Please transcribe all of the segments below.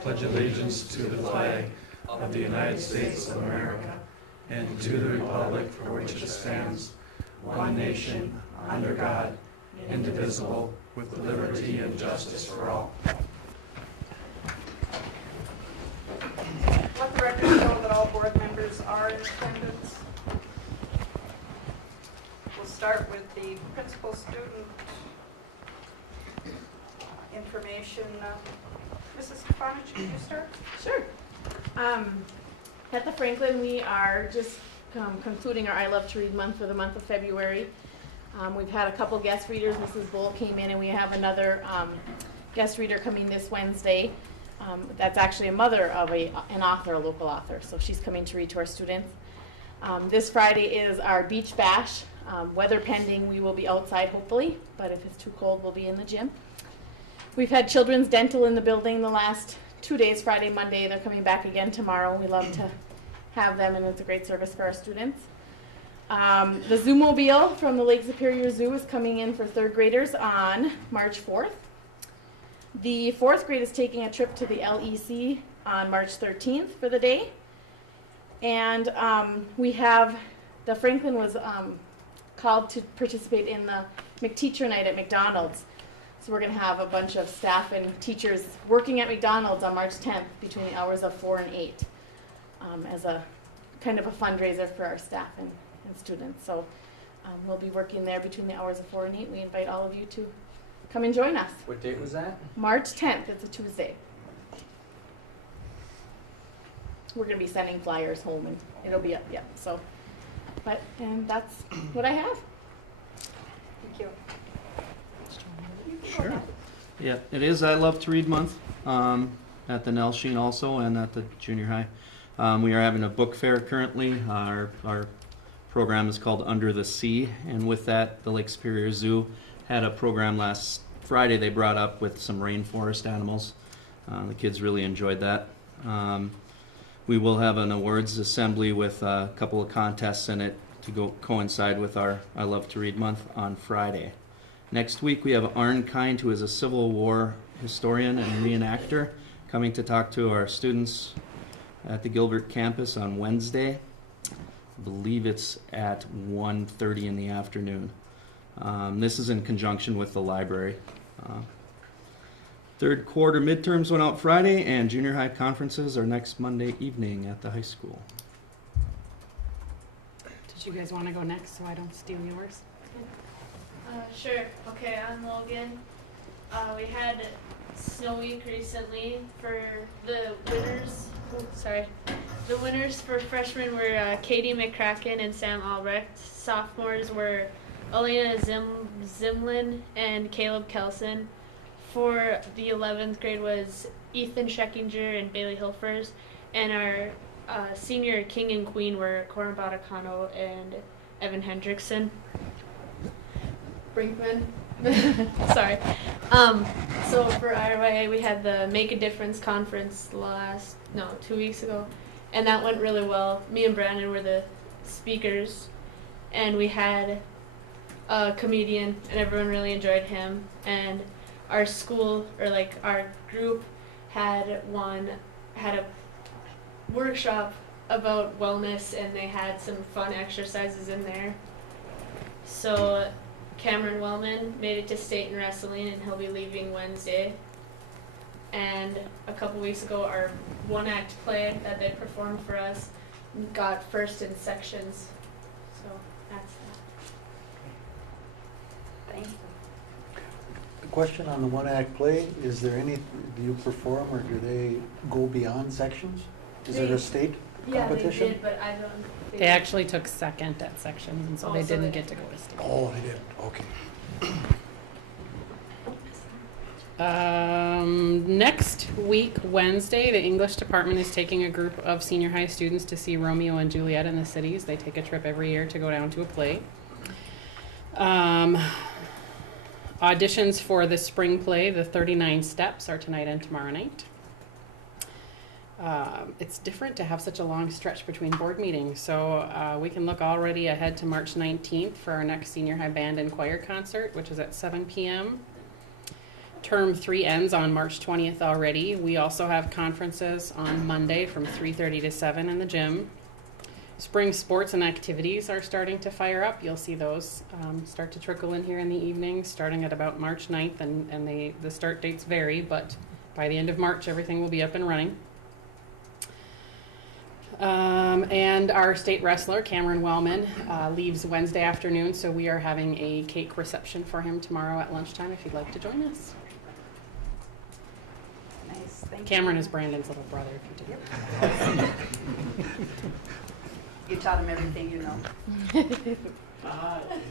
Pledge allegiance to the flag of the United States of America and to the republic for which it stands, one nation, under God, indivisible, with liberty and justice for all. Let the record show that all board members are in attendance. We'll start with the principal student information. Mrs. Stefanich, can you start? Sure. At the Franklin, we are just concluding our I Love to Read month for the month of February. We've had a couple guest readers. Mrs. Bull came in, and we have another guest reader coming this Wednesday. That's actually a mother of an author, a local author, so she's coming to read to our students. This Friday is our beach bash. Weather pending, we will be outside hopefully, but if it's too cold, we'll be in the gym. We've had children's dental in the building the last 2 days, Friday, Monday. They're coming back again tomorrow. We love to have them, and it's a great service for our students. The Zoomobile from the Lake Superior Zoo is coming in for third graders on March 4th. The fourth grade is taking a trip to the LEC on March 13th for the day. And we have, the Franklin was called to participate in the McTeacher Night at McDonald's. So we're going to have a bunch of staff and teachers working at McDonald's on March 10th between the hours of 4 and 8 as a kind of a fundraiser for our staff and students. So we'll be working there between the hours of 4 and 8. We invite all of you to come and join us. What date was that? March 10th. It's a Tuesday. We're going to be sending flyers home, and it'll be up, yeah. So, and that's what I have. Thank you. Sure. Yeah, it is I Love to Read month at the Nelshin also and at the junior high. We are having a book fair currently. Our program is called Under the Sea, and with that, the Lake Superior Zoo had a program last Friday they brought up with some rainforest animals. The kids really enjoyed that. We will have an awards assembly with a couple of contests in it to coincide with our I Love to Read month on Friday. Next week we have Arn Kind, who is a Civil War historian and reenactor, coming to talk to our students at the Gilbert campus on Wednesday. I believe it's at 1:30 in the afternoon. This is in conjunction with the library. Third quarter midterms went out Friday, and junior high conferences are next Monday evening at the high school. Did you guys want to go next so I don't steal yours? Sure. Okay, I'm Logan. We had Snow Week recently for the winners. The winners for freshmen were Katie McCracken and Sam Albrecht. Sophomores were Elena Zimlin and Caleb Kelson. For the 11th grade was Ethan Scheckinger and Bailey Hilfers. And our senior king and queen were Corin Badacano and Evan Hendrickson. Brinkman. Sorry. So for IRYA, we had the Make a Difference conference 2 weeks ago, and that went really well. Me and Brandon were the speakers, and we had a comedian, and everyone really enjoyed him. And our school, or like our group, had a workshop about wellness, and they had some fun exercises in there. So Cameron Wellman made it to state in wrestling, and he'll be leaving Wednesday. And a couple weeks ago, our one-act play that they performed for us got first in sections. So that's that. Thank you. A question on the one-act play, is there any, do you perform or do they go beyond sections? Is it a state competition? Yeah, they did, but I don't. They actually took second at sections, and so they didn't get to go to state. Oh, they did, okay. Next week, Wednesday, the English department is taking a group of senior high students to see Romeo and Juliet in the cities. They take a trip every year to go down to a play. Auditions for the spring play, The 39 Steps, are tonight and tomorrow night. it's different to have such a long stretch between board meetings. So we can look already ahead to March 19th for our next senior high band and choir concert, which is at 7 p.m. Term 3 ends on March 20th already. We also have conferences on Monday from 3:30 to 7 in the gym. Spring sports and activities are starting to fire up. You'll see those start to trickle in here in the evening, starting at about March 9th, and the start dates vary, but by the end of March, everything will be up and running. And our state wrestler, Cameron Wellman, leaves Wednesday afternoon, so we are having a cake reception for him tomorrow at lunchtime if you'd like to join us. Nice, thank you. Cameron is Brandon's little brother, if you didn't. You taught him everything you know. He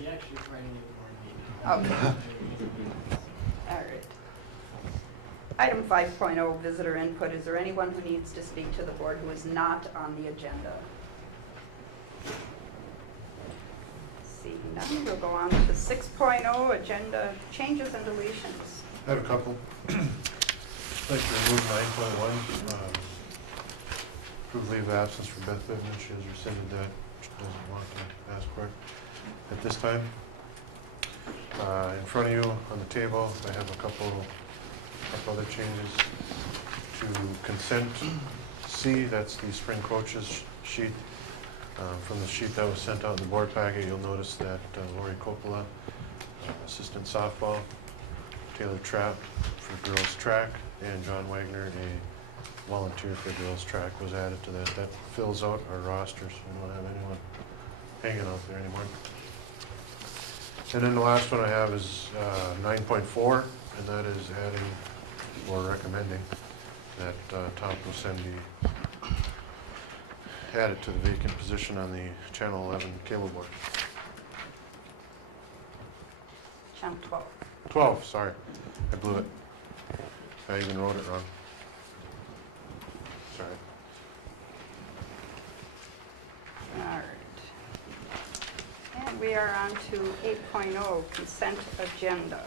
actually trained me before he Okay. All right. Item 5.0, visitor input. Is there anyone who needs to speak to the board who is not on the agenda? See none, we'll go on to 6.0, agenda changes and deletions. I have a couple. I'd like to remove 9.1. Approve leave of absence for Beth Bivman. She has rescinded that. She doesn't want to ask for it at this time. In front of you on the table, I have a couple other changes to consent C. That's the spring coaches sheet. From the sheet that was sent out in the board packet, you'll notice that Lori Coppola, assistant softball, Taylor Trapp for girls track, and John Wagner, a volunteer for girls track, was added to that. That fills out our roster, so we don't have anyone hanging out there anymore. And then the last one I have is 9.4, and that is adding or recommending that Tom Posendi add it to the vacant position on the Channel 11 cable board. Channel 12. 12, sorry. I blew it. I even wrote it wrong. Sorry. All right. And we are on to 8.0, consent agenda.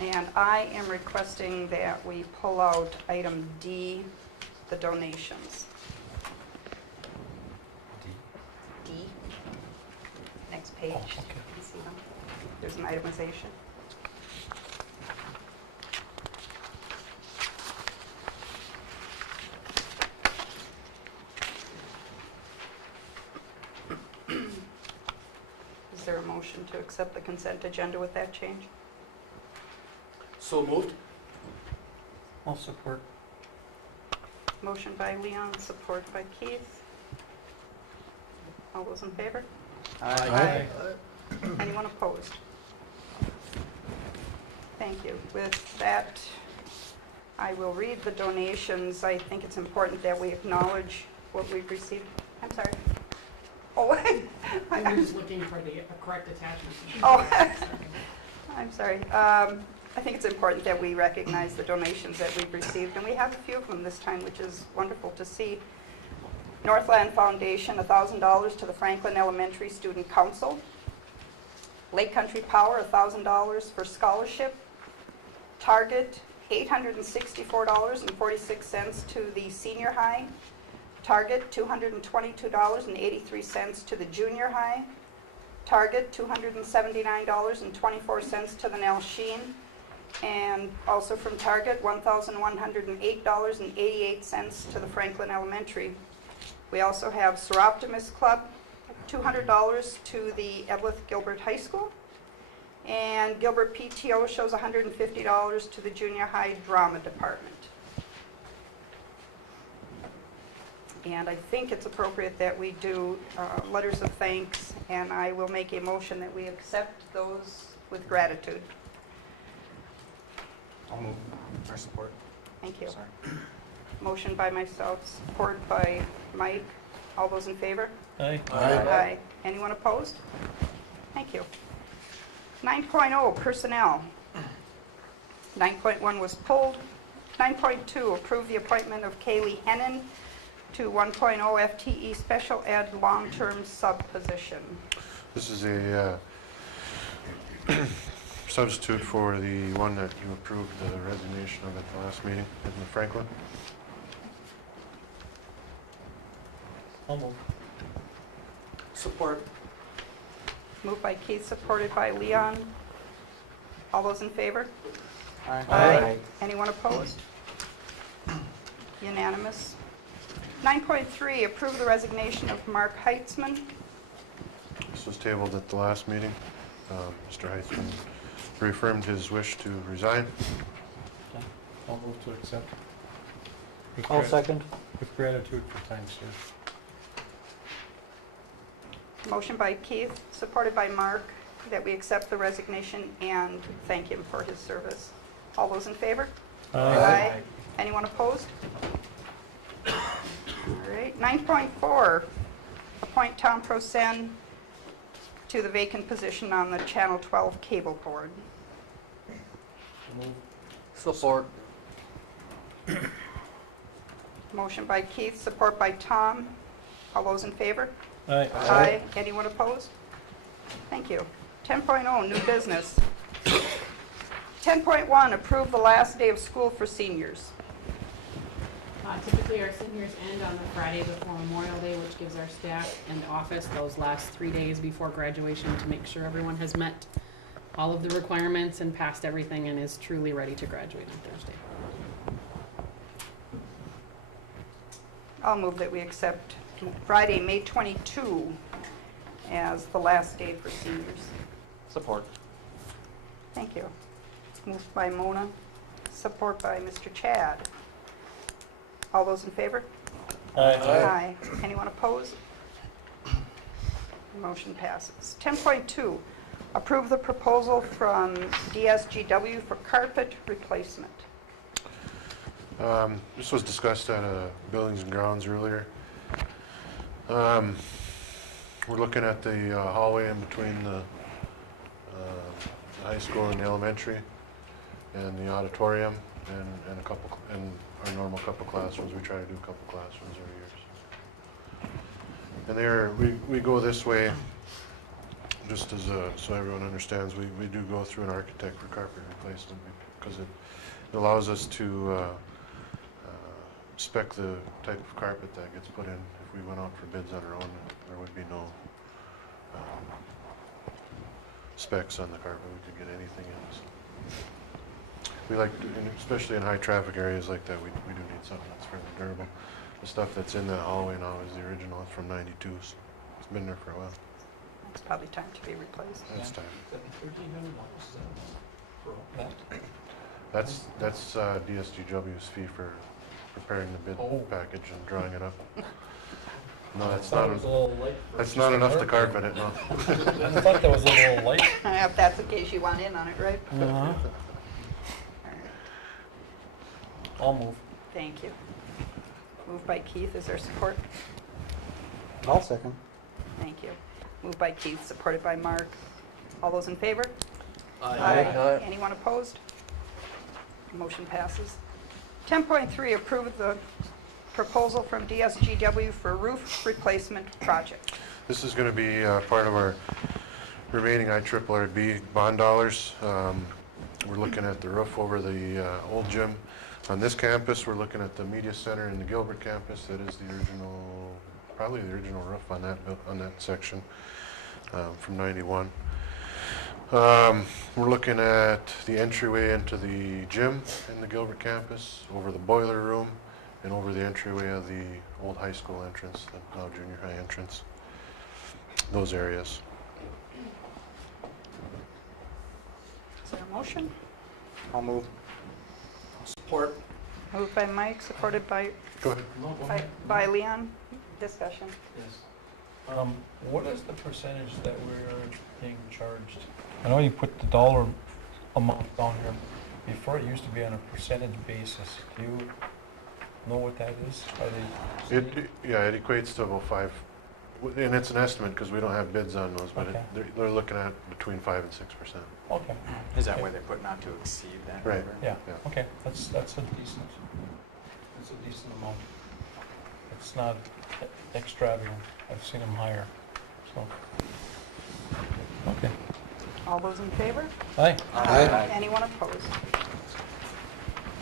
And I am requesting that we pull out item D, the donations. D? Next page. You see them? There's an itemization. Is there a motion to accept the consent agenda with that change? So moved. I'll support. Motion by Leon, support by Keith. All those in favor? Aye. Anyone opposed? Thank you. With that, I will read the donations. I think it's important that we acknowledge what we've received. I'm sorry. Oh, I'm just looking for the correct attachment. Oh. I'm sorry. I think it's important that we recognize the donations that we've received, and we have a few of them this time, which is wonderful to see. Northland Foundation, $1,000 to the Franklin Elementary Student Council. Lake Country Power, $1,000 for scholarship. Target, $864.46 to the senior high. Target, $222.83 to the junior high. Target, $279.24 to the Nelshin. And also from Target, $1,108.88 to the Franklin Elementary. We also have Seroptimus Club, $200 to the Eveleth Gilbert High School. And Gilbert PTO shows $150 to the junior high drama department. And I think it's appropriate that we do letters of thanks, and I will make a motion that we accept those with gratitude. I'll move. Or support. Thank you. Sorry. Motion by myself, support by Mike. All those in favor? Aye. Aye. Anyone opposed? Thank you. 9.0, personnel. 9.1 was pulled. 9.2, approve the appointment of Kaylee Hennon to 1.0 FTE Special Ed long-term sub position. This is a substitute for the one that you approved the resignation of at the last meeting, Edmund Franklin. I'll move. Support. Moved by Keith, supported by Leon. All those in favor? Aye. Anyone opposed? Unanimous. 9.3, approve the resignation of Mark Heitzman. This was tabled at the last meeting. Mr. Heitzman reaffirmed his wish to resign. I'll move to accept. I'll second. With gratitude for time served. Motion by Keith, supported by Mark, that we accept the resignation and thank him for his service. All those in favor? Aye. Anyone opposed? All right. 9.4, appoint Tom Prosen to the vacant position on the Channel 12 cable board. Support. Motion by Keith, support by Tom. All those in favor? Aye. Aye. Anyone opposed? Thank you. 10.0, new business. 10.1, approve the last day of school for seniors. Typically, our seniors end on the Friday before Memorial Day, which gives our staff and office those last 3 days before graduation to make sure everyone has met all of the requirements and passed everything and is truly ready to graduate on Thursday. I'll move that we accept Friday, May 22 as the last day for seniors. Support. Thank you. Moved by Mona, support by Mr. Chad. All those in favor? Aye. Anyone opposed? Motion passes. 10.2, approve the proposal from DSGW for carpet replacement. This was discussed at Buildings and Grounds earlier. We're looking at the hallway in between the high school and the elementary, and the auditorium, and a couple, and our normal couple classrooms. We try to do a couple classrooms every year. And we go this way, just as so everyone understands. We do go through an architect for carpet replacement because it allows us to spec the type of carpet that gets put in. If we went out for bids on our own, there would be no specs on the carpet. We could get anything in. So we like, especially in high traffic areas like that, we do need something that's fairly durable. The stuff that's in that hallway now is the original. It's from '92. So it's been there for a while. It's probably time to be replaced. It's time. That? That's DSGW's fee for preparing the bid package and drawing it up. No, that's not. That's not enough to carpet it. No. I thought that was a little light. If that's the case, you want in on it, right? Uh-huh. I'll move. Thank you. Moved by Keith. Is there support? I'll second. Thank you. Moved by Keith, supported by Mark. All those in favor? Aye. Anyone opposed? Motion passes. 10.3, approve the proposal from DSGW for roof replacement project. This is going to be part of our remaining IRRB bond dollars. We're looking at the roof over the old gym. On this campus, we're looking at the media center in the Gilbert campus. That is the original, probably the original roof on that section from '91. We're looking at the entryway into the gym in the Gilbert campus, over the boiler room, and over the entryway of the old high school entrance, the now junior high entrance. Those areas. Is there a motion? I'll move. Support. Moved by Mike, supported by Go ahead. by Leon. Discussion. Yes. What is the percentage that we're being charged? I know you put the dollar amount down here. Before it used to be on a percentage basis. Do you know what that is? Are they? Yeah, it equates to about 5, and it's an estimate because we don't have bids on those, but Okay. they're looking at between 5 and 6%. Okay. Is that why they put not to exceed that Right. number? Yeah. Yeah. Okay. That's a decent amount. It's not extravagant. I've seen them higher. So. Okay. All those in favor? Aye. Aye. Anyone opposed?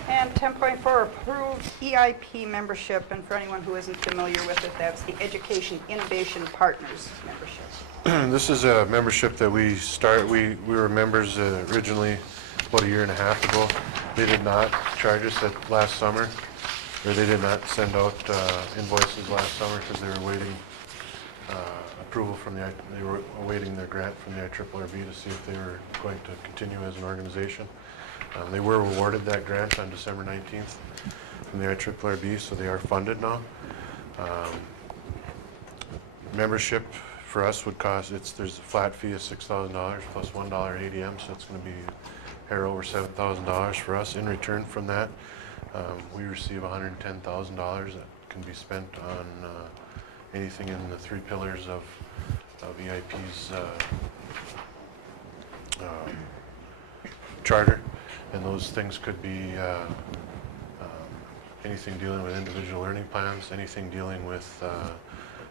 And 10.4, approve EIP membership, and for anyone who isn't familiar with it, that's the Education Innovation Partners membership. This is a membership that we were members originally about a year and a half ago. They did not charge us at last summer, or they did not send out invoices last summer because they were waiting approval from they were awaiting their grant from the IRRB to see if they were going to continue as an organization. They were awarded that grant on December 19th from the IRRB, so they are funded now. Membership for us would cost, there's a flat fee of $6,000 plus $1 ADM, so it's going to be over $7,000 for us. In return from that, we receive $110,000 that can be spent on anything in the three pillars of EIP's charter, and those things could be anything dealing with individual learning plans, anything dealing with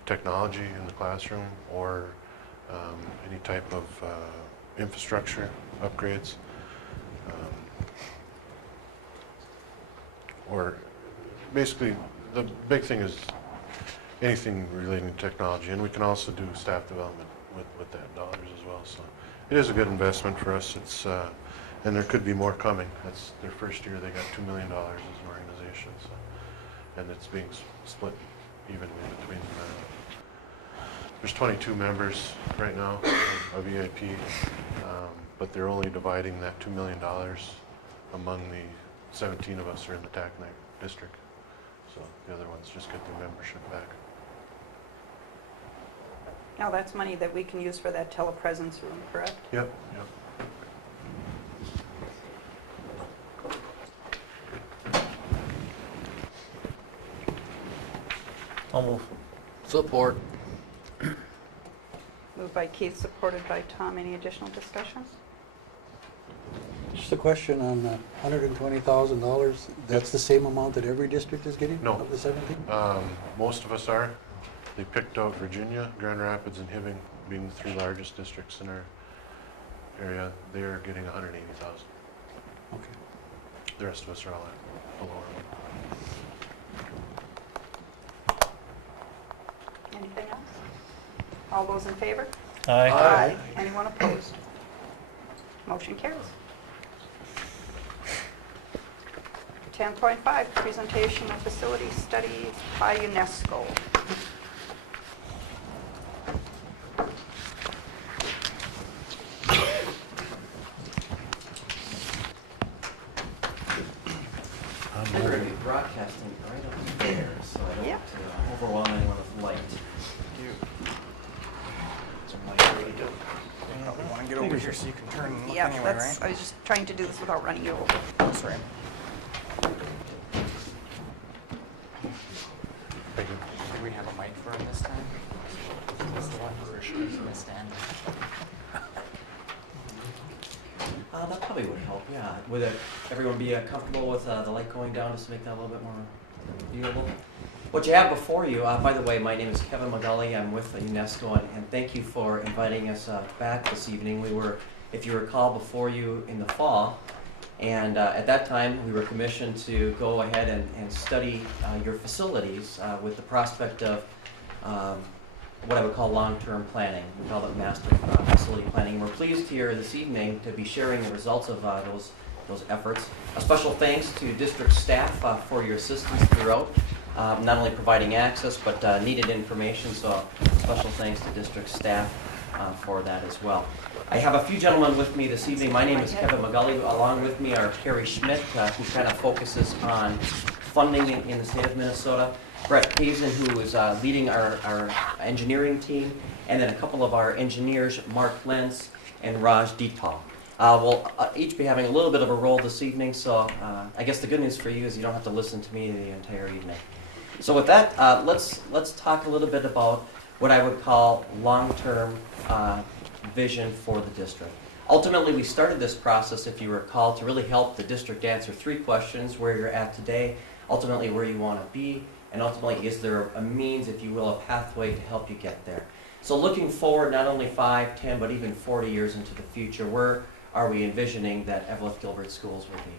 technology in the classroom, or any type of infrastructure upgrades, or basically the big thing is anything relating to technology, and we can also do staff development with that dollars as well. So it is a good investment for us. It's and there could be more coming. That's their first year. They got $2 million as an organization, so, and it's being split evenly between. There's 22 members right now of EIP, but they're only dividing that $2 million among the 17 of us are in the TACNIC district. So the other ones just get their membership back. Now, that's money that we can use for that telepresence room, correct? Yep. I'll move. Support. Moved by Keith, supported by Tom. Any additional discussion? Just a question on $120,000. That's the same amount that every district is getting? No. Of the 17? Most of us are. They picked out Virginia, Grand Rapids, and Hibbing being the three largest districts in our area. They're getting $180,000. Okay. The rest of us are all at the lower one. Anything else? All those in favor? Aye. Anyone opposed? Motion carries. 10.5, presentation of facility studies by UNESCO. We're going to be broadcasting right up there, so I don't Yeah. have to overwhelm anyone with light. You want to get over here so you can turn and look Yeah, anyway, that's, right? I was just trying to do this without running you over. That's right. Thank you. Do we have a mic for him this time? That's the one where she's going to stand. That probably would help, yeah. Would everyone be comfortable with the light going down just to make that a little bit more viewable? What you have before you, by the way, my name is Kevin McGully. I'm with UNESCO, and thank you for inviting us back this evening. We were, if you recall, before you in the fall, and at that time we were commissioned to go ahead and study your facilities with the prospect of what I would call long-term planning. We call it master facility planning. And we're pleased here this evening to be sharing the results of those efforts. A special thanks to district staff for your assistance throughout, not only providing access but needed information. So special thanks to district staff for that as well. I have a few gentlemen with me this evening. My name is Kevin McGully. Along with me are Carrie Schmidt, who kind of focuses on funding in the state of Minnesota. Brett Payson, who is leading our engineering team, and then a couple of our engineers, Mark Lentz and Raj Deepal. We'll each be having a little bit of a role this evening, so I guess the good news for you is you don't have to listen to me the entire evening. So with that, let's talk a little bit about what I would call long-term vision for the district. Ultimately, we started this process, if you recall, to really help the district answer three questions: where you're at today, ultimately where you want to be, and ultimately, is there a means, if you will, a pathway to help you get there? So looking forward not only 5, 10, but even 40 years into the future, where are we envisioning that Eveleth Gilbert schools will be?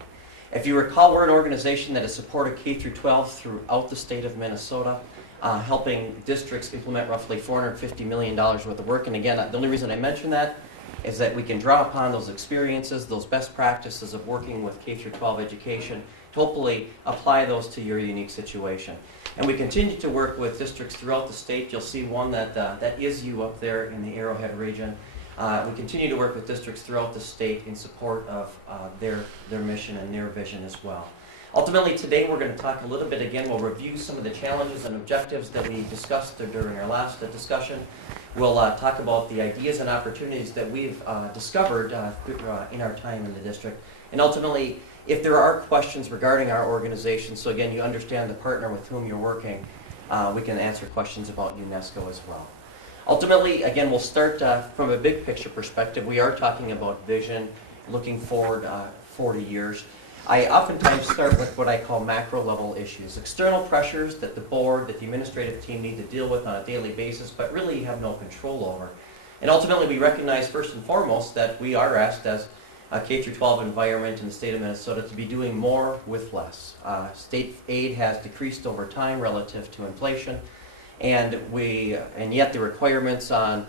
If you recall, we're an organization that has supported K through 12 throughout the state of Minnesota, helping districts implement roughly $450 million worth of work. And again, the only reason I mention that is that we can draw upon those experiences, those best practices of working with K through 12 education, to hopefully apply those to your unique situation. And we continue to work with districts throughout the state. You'll see one that is you up there in the Arrowhead region. We continue to work with districts throughout the state in support of their mission and their vision as well. Ultimately, today we're going to talk a little bit again. We'll review some of the challenges and objectives that we discussed during our last discussion. We'll talk about the ideas and opportunities that we've discovered in our time in the district. And ultimately, if there are questions regarding our organization, so again, you understand the partner with whom you're working, we can answer questions about UNESCO as well. Ultimately, again, we'll start from a big picture perspective. We are talking about vision, looking forward 40 years. I oftentimes start with what I call macro level issues, external pressures that the board, that the administrative team need to deal with on a daily basis, but really have no control over. And ultimately, we recognize first and foremost that we are asked as a K-12 environment in the state of Minnesota to be doing more with less. State aid has decreased over time relative to inflation, and yet the requirements on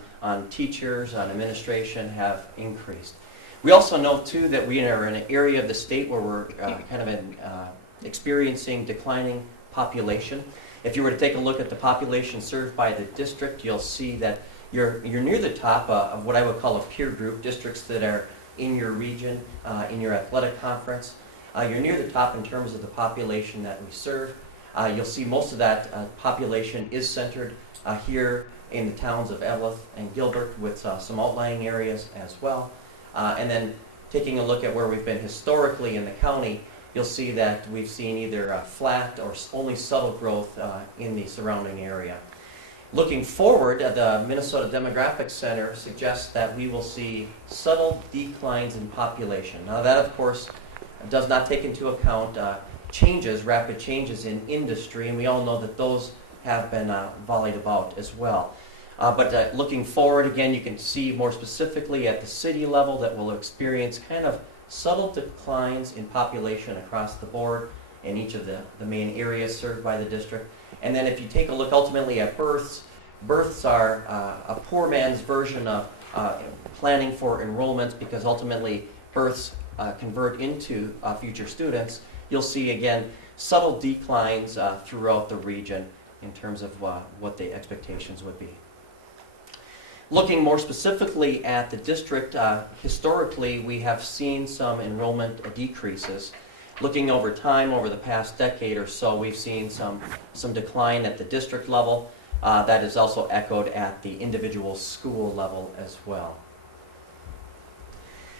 teachers, on administration have increased. We also know, too, that we are in an area of the state where we're experiencing declining population. If you were to take a look at the population served by the district, you'll see that you're near the top of what I would call a peer group, districts that are in your region, in your athletic conference. You're near the top in terms of the population that we serve. You'll see most of that population is centered here in the towns of Eveleth and Gilbert, with some outlying areas as well. And then taking a look at where we've been historically in the county, you'll see that we've seen either flat or only subtle growth in the surrounding area. Looking forward, the Minnesota Demographic Center suggests that we will see subtle declines in population. Now that, of course, does not take into account rapid changes in industry, and we all know that those have been volleyed about as well. But looking forward, again, you can see more specifically at the city level that we'll experience kind of subtle declines in population across the board in each of the main areas served by the district. And then if you take a look ultimately at births are a poor man's version of planning for enrollment, because ultimately births convert into future students. You'll see, again, subtle declines throughout the region in terms of what the expectations would be. Looking more specifically at the district, historically we have seen some enrollment decreases. Looking over time, over the past decade or so, we've seen some decline at the district level. That is also echoed at the individual school level as well.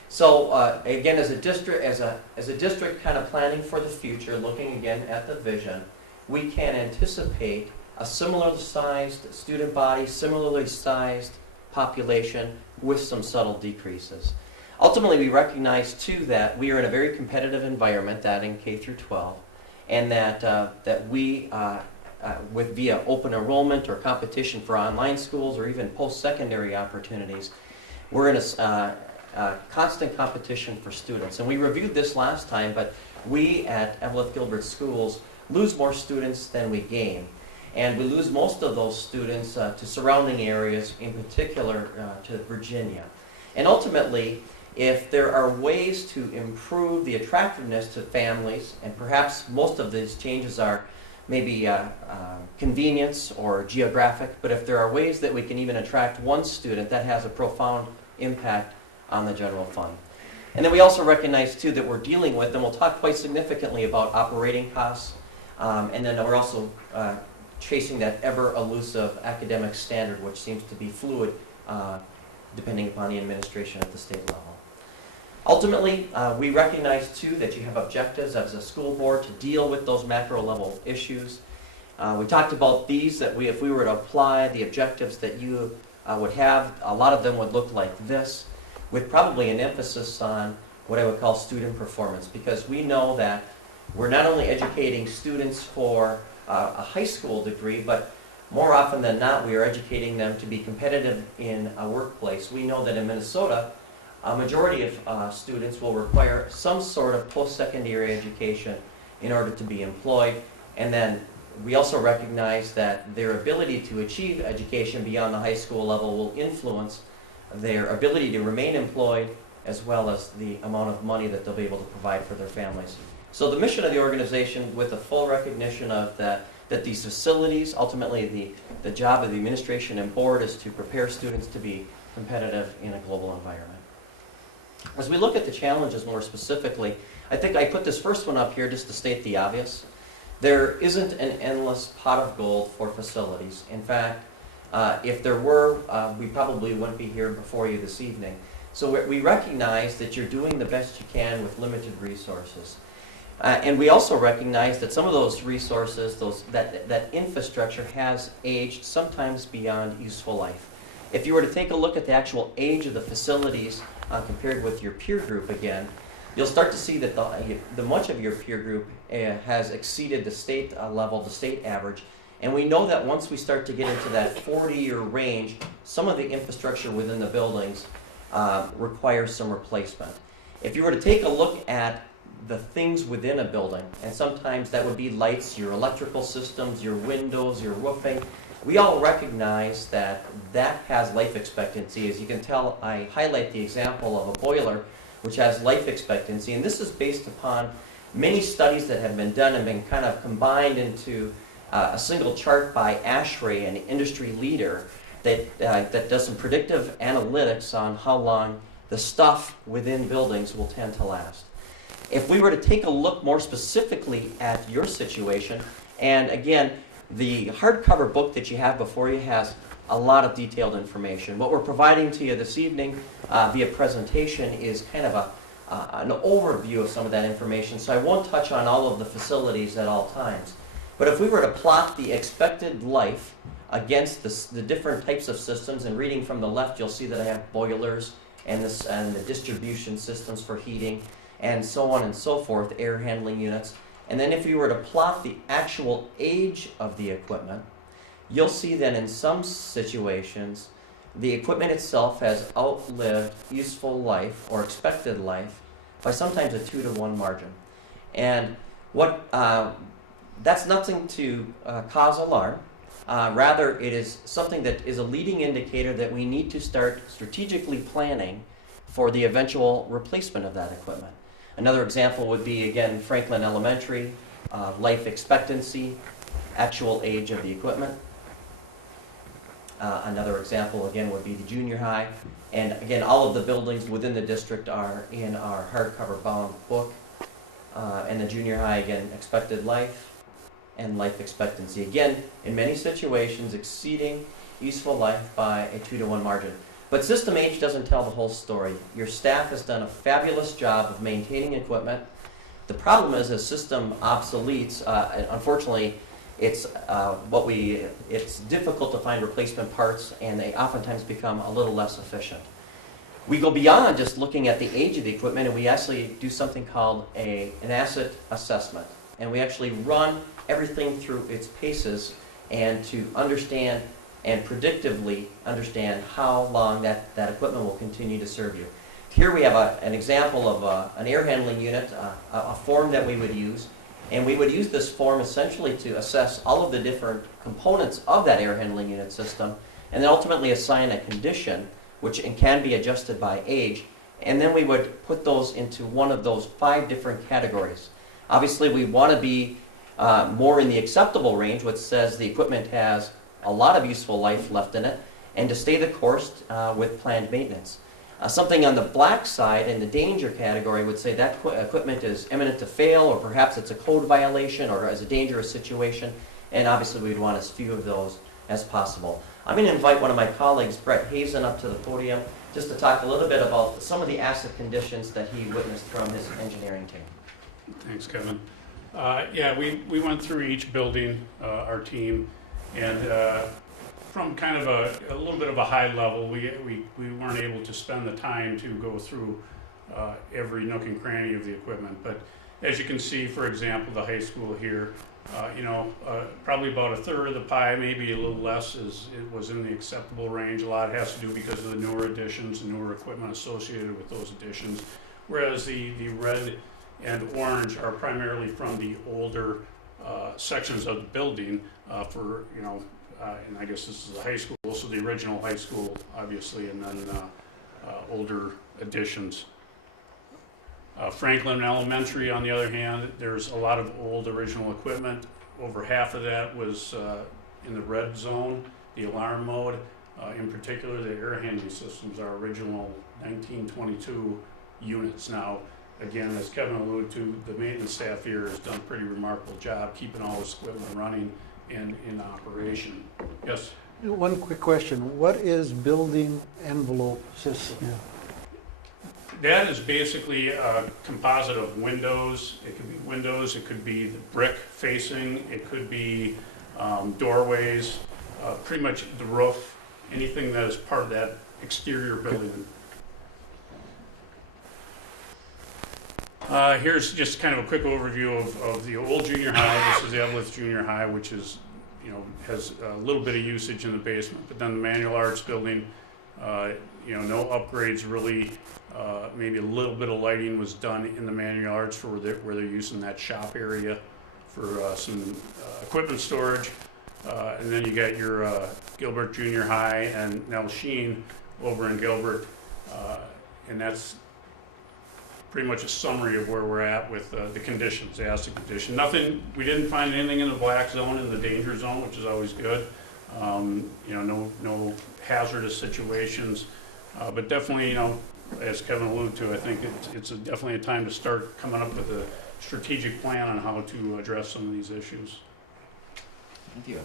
So again, as a district kind of planning for the future, looking again at the vision, we can anticipate a similar sized student body, similarly sized population with some subtle decreases. Ultimately, we recognize too that we are in a very competitive environment, that in K through 12, and that we, via open enrollment or competition for online schools or even post-secondary opportunities, we're in a constant competition for students. And we reviewed this last time, but we at Eveleth Gilbert Schools lose more students than we gain. And we lose most of those students to surrounding areas, in particular to Virginia. And ultimately, if there are ways to improve the attractiveness to families, and perhaps most of these changes are maybe convenience or geographic, but if there are ways that we can even attract one student, that has a profound impact on the general fund. And then we also recognize too that we're dealing with, and we'll talk quite significantly about operating costs, and then we're also chasing that ever-elusive academic standard, which seems to be fluid depending upon the administration at the state level. Ultimately, we recognize too that you have objectives as a school board to deal with those macro-level issues. We talked about these, that if we were to apply the objectives that you would have, a lot of them would look like this, with probably an emphasis on what I would call student performance, because we know that we're not only educating students for a high school degree, but more often than not, we are educating them to be competitive in a workplace. We know that in Minnesota, a majority of students will require some sort of post-secondary education in order to be employed. And then we also recognize that their ability to achieve education beyond the high school level will influence their ability to remain employed, as well as the amount of money that they'll be able to provide for their families. So the mission of the organization, with the full recognition of that these facilities, ultimately the job of the administration and board is to prepare students to be competitive in a global environment. As we look at the challenges more specifically, I think I put this first one up here just to state the obvious. There isn't an endless pot of gold for facilities. In fact, if there were, we probably wouldn't be here before you this evening. So we recognize that you're doing the best you can with limited resources. And we also recognize that some of those resources, that infrastructure has aged sometimes beyond useful life. If you were to take a look at the actual age of the facilities compared with your peer group again, you'll start to see that the much of your peer group has exceeded the state level, the state average. And we know that once we start to get into that 40-year range, some of the infrastructure within the buildings requires some replacement. If you were to take a look at the things within a building, and sometimes that would be lights, your electrical systems, your windows, your roofing, we all recognize that that has life expectancy. As you can tell, I highlight the example of a boiler which has life expectancy, and this is based upon many studies that have been done and been kind of combined into a single chart by ASHRAE, an industry leader that does some predictive analytics on how long the stuff within buildings will tend to last. If we were to take a look more specifically at your situation, and again, the hardcover book that you have before you has a lot of detailed information. What we're providing to you this evening via presentation is kind of an overview of some of that information, so I won't touch on all of the facilities at all times. But if we were to plot the expected life against the different types of systems, and reading from the left, you'll see that I have boilers and the distribution systems for heating, and so on and so forth, air handling units. And then if you were to plot the actual age of the equipment, you'll see that in some situations, the equipment itself has outlived useful life or expected life by sometimes a 2-to-1 margin. And that's nothing to cause alarm. Rather, it is something that is a leading indicator that we need to start strategically planning for the eventual replacement of that equipment. Another example would be, again, Franklin Elementary, life expectancy, actual age of the equipment. Another example, again, would be the junior high. And again, all of the buildings within the district are in our hardcover bound book. And the junior high, again, expected life and life expectancy. Again, in many situations, exceeding useful life by a 2-to-1 margin. But System H doesn't tell the whole story. Your staff has done a fabulous job of maintaining equipment. The problem is, as system obsoletes, unfortunately, it's difficult to find replacement parts, and they oftentimes become a little less efficient. We go beyond just looking at the age of the equipment, and we actually do something called an asset assessment. And we actually run everything through its paces and to understand and predictively understand how long that equipment will continue to serve you. Here we have an example of an air handling unit, a form that we would use. And we would use this form essentially to assess all of the different components of that air handling unit system, and then ultimately assign a condition, which can be adjusted by age. And then we would put those into one of those 5 different categories. Obviously, we want to be more in the acceptable range, which says the equipment has a lot of useful life left in it, and to stay the course with planned maintenance. Something on the black side in the danger category would say that equipment is imminent to fail, or perhaps it's a code violation or is a dangerous situation, and obviously we'd want as few of those as possible. I'm going to invite one of my colleagues, Brett Hazen, up to the podium just to talk a little bit about some of the asset conditions that he witnessed from his engineering team. Thanks, Kevin. Yeah, we went through each building, our team, and from kind of a little bit of a high level, we weren't able to spend the time to go through every nook and cranny of the equipment. But as you can see, for example, the high school here, Probably about a third of the pie, maybe a little less, it was in the acceptable range. A lot has to do because of the newer additions, the newer equipment associated with those additions. Whereas the red and orange are primarily from the older sections of the building and I guess this is a high school, so the original high school, obviously, and then older additions. Franklin Elementary, on the other hand, there's a lot of old original equipment. Over half of that was in the red zone, the alarm mode. In particular, the air handling systems are original 1922 units. Now, again, as Kevin alluded to, the maintenance staff here has done a pretty remarkable job keeping all this equipment running and in operation. Yes? One quick question. What is building envelope system? That is basically a composite of windows. It could be windows, it could be the brick facing, it could be doorways, pretty much the roof, anything that is part of that exterior building. Here's just kind of a quick overview of the old junior high. This is the Eveleth Junior High, which is, has a little bit of usage in the basement. But then the manual arts building, no upgrades really. Maybe a little bit of lighting was done in the manual arts where they're using that shop area for some equipment storage. And then you got your Gilbert Junior High and Nell Sheen over in Gilbert. And that's pretty much a summary of where we're at with the conditions, the acid condition. We didn't find anything in the black zone, in the danger zone, which is always good. No hazardous situations, but definitely, as Kevin alluded to, I think it's definitely a time to start coming up with a strategic plan on how to address some of these issues. Thank you.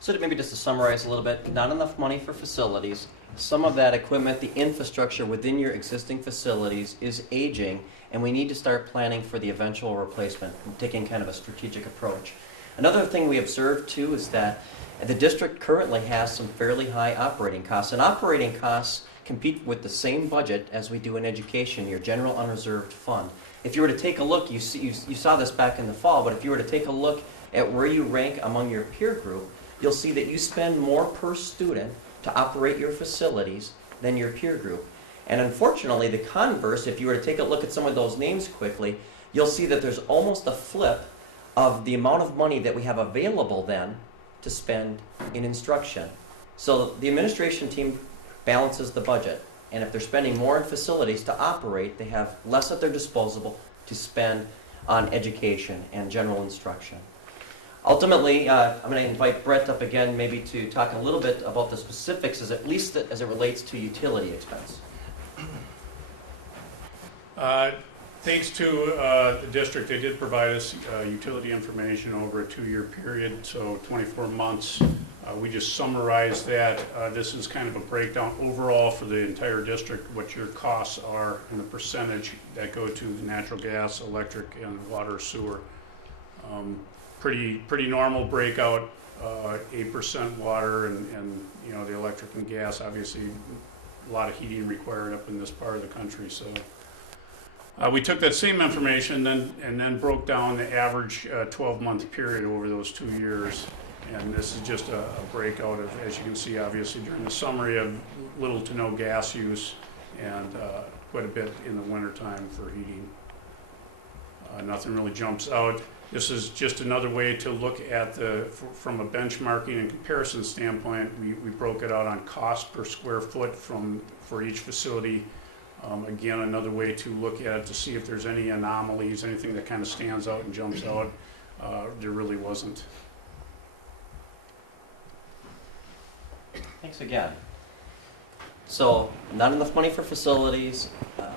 So maybe just to summarize a little bit, not enough money for facilities. Some of that equipment, the infrastructure within your existing facilities is aging, and we need to start planning for the eventual replacement, taking kind of a strategic approach. Another thing we observed too is that the district currently has some fairly high operating costs, and operating costs compete with the same budget as we do in education, your general unreserved fund. If you were to take a look, you saw this back in the fall, but if you were to take a look at where you rank among your peer group, you'll see that you spend more per student to operate your facilities than your peer group. And unfortunately, the converse, if you were to take a look at some of those names quickly, you'll see that there's almost a flip of the amount of money that we have available then to spend in instruction. So the administration team balances the budget, and if they're spending more in facilities to operate, they have less at their disposal to spend on education and general instruction. Ultimately, I'm going to invite Brett up again maybe to talk a little bit about the specifics, at least as it relates to utility expense. Thanks to the district, they did provide us utility information over a 2-year period, so 24 months. We just summarized that. This is kind of a breakdown overall for the entire district, what your costs are and the percentage that go to the natural gas, electric, and water, sewer. Pretty normal breakout, 8% water and the electric and gas, obviously a lot of heating required up in this part of the country. So we took that same information and then broke down the average 12-month period over those 2 years. And this is just a breakout of, as you can see, obviously during the summary, of little to no gas use and quite a bit in the wintertime for heating. Nothing really jumps out. This is just another way to look at from a benchmarking and comparison standpoint. We broke it out on cost per square foot for each facility. Again, another way to look at it to see if there's any anomalies, anything that kind of stands out and jumps out. There really wasn't. Thanks again. So, not enough money for facilities.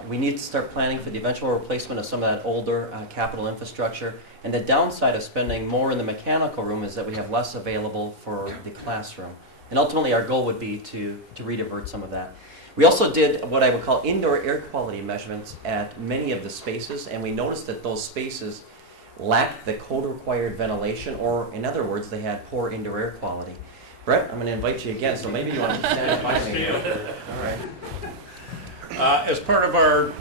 We need to start planning for the eventual replacement of some of that older capital infrastructure. And the downside of spending more in the mechanical room is that we have less available for the classroom. And ultimately, our goal would be to redivert some of that. We also did what I would call indoor air quality measurements at many of the spaces, and we noticed that those spaces lacked the code-required ventilation, or in other words, they had poor indoor air quality. Brett, I'm going to invite you again, so maybe you want to stand by me. All As part of our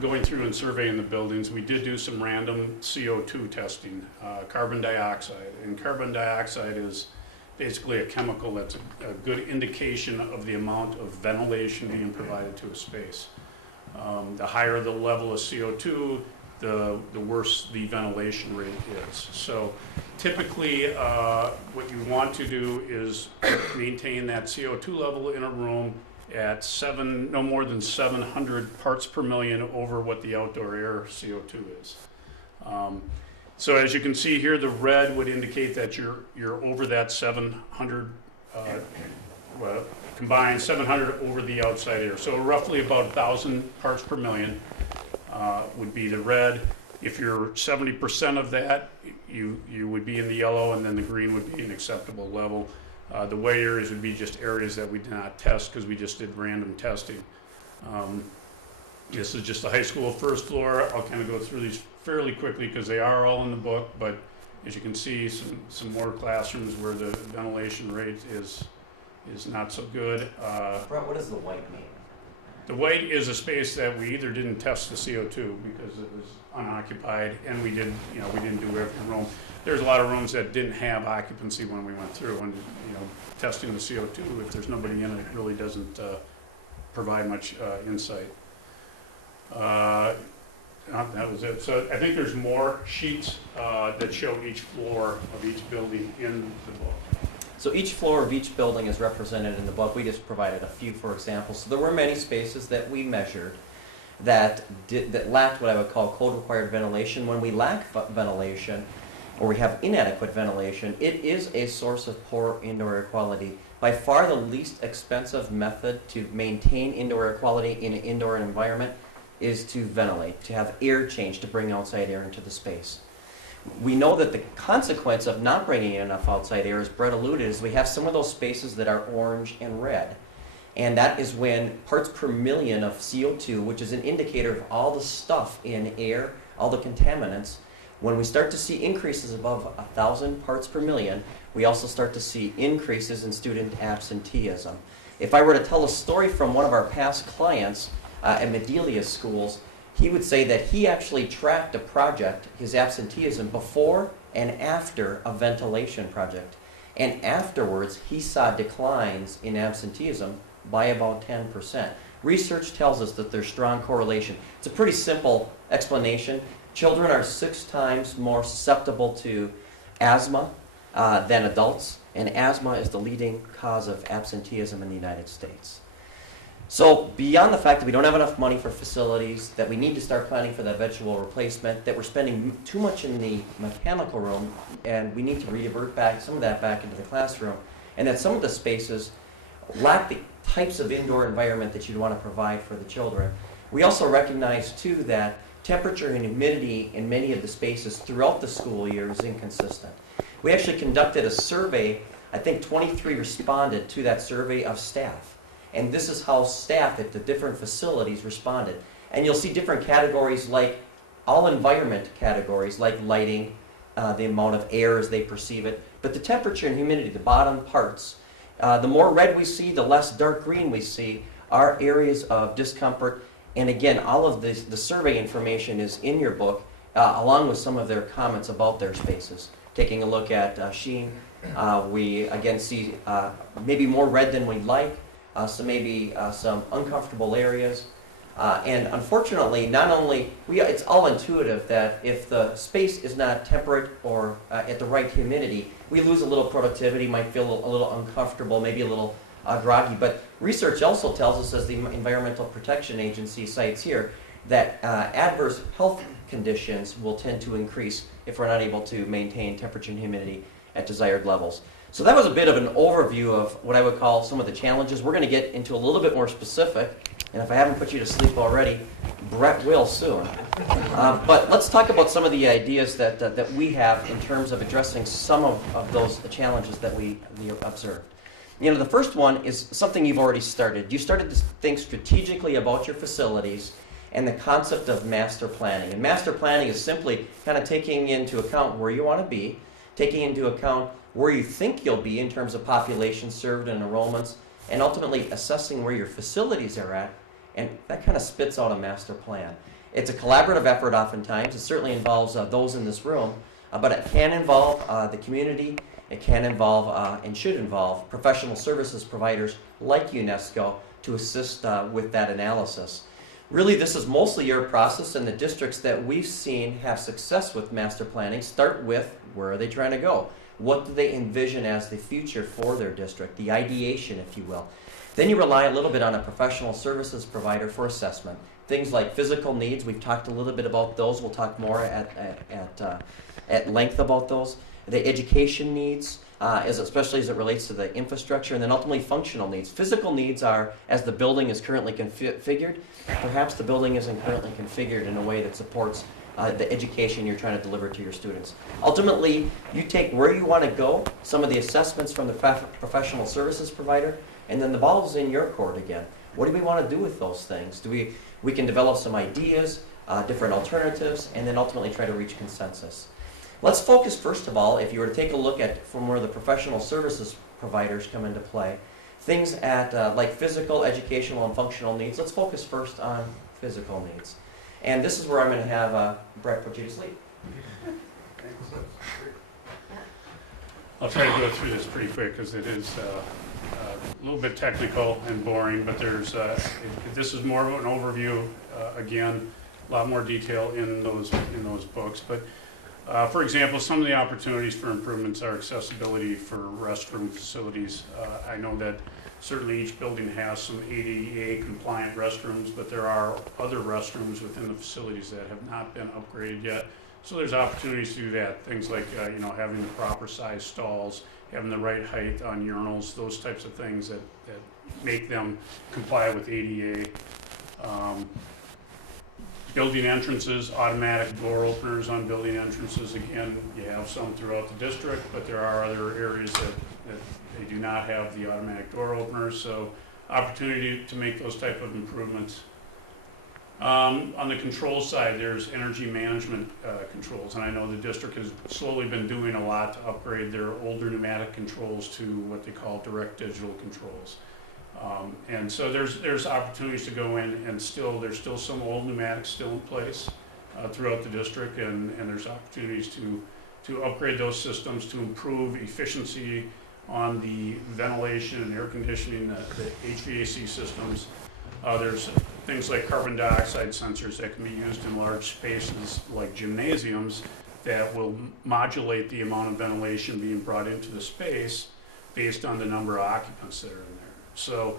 going through and surveying the buildings, we did do some random CO2 testing, carbon dioxide. And carbon dioxide is basically a chemical that's a good indication of the amount of ventilation being provided to a space. The higher the level of CO2, the worse the ventilation rate is. So typically what you want to do is maintain that CO2 level in a room at no more than 700 parts per million over what the outdoor air CO2 is. So as you can see here, the red would indicate that you're over that 700, combined 700 over the outside air. So roughly about 1,000 parts per million would be the red. If you're 70% of that, you would be in the yellow, and then the green would be an acceptable level. The white areas would be just areas that we did not test because we just did random testing. This is just the high school first floor. I'll kind of go through these fairly quickly because they are all in the book, but as you can see, some more classrooms where the ventilation rate is not so good. Brett, what does the white mean? The white is a space that we either didn't test the CO2 because it was unoccupied, and we didn't do every room. There's a lot of rooms that didn't have occupancy when we went through, and testing the CO2, if there's nobody in it, really doesn't provide much insight. That was it. So I think there's more sheets that show each floor of each building in the book. So each floor of each building is represented in the book. We just provided a few for example. So there were many spaces that we measured that lacked what I would call code required ventilation. When we lack ventilation, or we have inadequate ventilation, it is a source of poor indoor air quality. By far the least expensive method to maintain indoor air quality in an indoor environment is to ventilate, to have air change, to bring outside air into the space. We know that the consequence of not bringing in enough outside air, as Brett alluded, is we have some of those spaces that are orange and red. And that is when parts per million of CO2, which is an indicator of all the stuff in air, all the contaminants, when we start to see increases above 1,000 parts per million, we also start to see increases in student absenteeism. If I were to tell a story from one of our past clients at Medelia schools, he would say that he actually tracked a project, his absenteeism, before and after a ventilation project. And afterwards, he saw declines in absenteeism by about 10%. Research tells us that there's strong correlation. It's a pretty simple explanation. Children are 6 times more susceptible to asthma than adults, and asthma is the leading cause of absenteeism in the United States. So beyond the fact that we don't have enough money for facilities, that we need to start planning for that vegetable replacement, that we're spending too much in the mechanical room, and we need to revert back some of that back into the classroom, and that some of the spaces lack the types of indoor environment that you'd want to provide for the children. We also recognize too that temperature and humidity in many of the spaces throughout the school year is inconsistent. We actually conducted a survey. I think 23 responded to that survey of staff. And this is how staff at the different facilities responded. And you'll see different categories, like all environment categories, like lighting, the amount of air as they perceive it. But the temperature and humidity, the bottom parts, the more red we see, the less dark green we see, are areas of discomfort. And again, all of the survey information is in your book, along with some of their comments about their spaces. Taking a look at Sheen, we again see maybe more red than we'd like, so maybe some uncomfortable areas. And unfortunately, not only, it's all intuitive that if the space is not temperate or at the right humidity, we lose a little productivity, might feel a little uncomfortable, maybe a little groggy. But research also tells us, as the Environmental Protection Agency cites here, that adverse health conditions will tend to increase if we're not able to maintain temperature and humidity at desired levels. So that was a bit of an overview of what I would call some of the challenges. We're going to get into a little bit more specific, and if I haven't put you to sleep already, Brett will soon. But let's talk about some of the ideas that we have in terms of addressing some of those challenges that we observed. You know, the first one is something you've already started. You started to think strategically about your facilities and the concept of master planning. And master planning is simply kind of taking into account where you want to be, taking into account where you think you'll be in terms of population served and enrollments, and ultimately assessing where your facilities are at, and that kind of spits out a master plan. It's a collaborative effort oftentimes. It certainly involves those in this room, but it can involve the community. It can involve and should involve professional services providers like UNESCO to assist with that analysis. Really, this is mostly your process, and the districts that we've seen have success with master planning start with where are they trying to go? What do they envision as the future for their district, the ideation, if you will. Then you rely a little bit on a professional services provider for assessment. Things like physical needs, we've talked a little bit about those. We'll talk more at length about those. The education needs, especially as it relates to the infrastructure, and then ultimately functional needs. Physical needs are, as the building is currently configured, perhaps the building isn't currently configured in a way that supports the education you're trying to deliver to your students. Ultimately, you take where you want to go, some of the assessments from the professional services provider, and then the ball's in your court again. What do we want to do with those things? We can develop some ideas, different alternatives, and then ultimately try to reach consensus. Let's focus first of all, if you were to take a look at from where the professional services providers come into play, things at like physical, educational, and functional needs. Let's focus first on physical needs. And this is where I'm going to have Brett put you to sleep. I'll try to go through this pretty quick because it is a little bit technical and boring, but there's this is more of an overview. Again, a lot more detail in those books. But for example, some of the opportunities for improvements are accessibility for restroom facilities. I know that certainly each building has some ADA compliant restrooms, but there are other restrooms within the facilities that have not been upgraded yet. So there's opportunities to do that. Things like having the proper size stalls, having the right height on urinals, those types of things that make them comply with ADA. Building entrances, automatic door openers on building entrances. Again, you have some throughout the district, but there are other areas that they do not have the automatic door openers. So opportunity to make those type of improvements. On the control side, there's energy management controls, and I know the district has slowly been doing a lot to upgrade their older pneumatic controls to what they call direct digital controls. And so there's opportunities to go in, and there's still some old pneumatics still in place throughout the district, and there's opportunities to upgrade those systems to improve efficiency on the ventilation and air conditioning, the HVAC systems. There's things like carbon dioxide sensors that can be used in large spaces like gymnasiums that will modulate the amount of ventilation being brought into the space based on the number of occupants that are in there. So,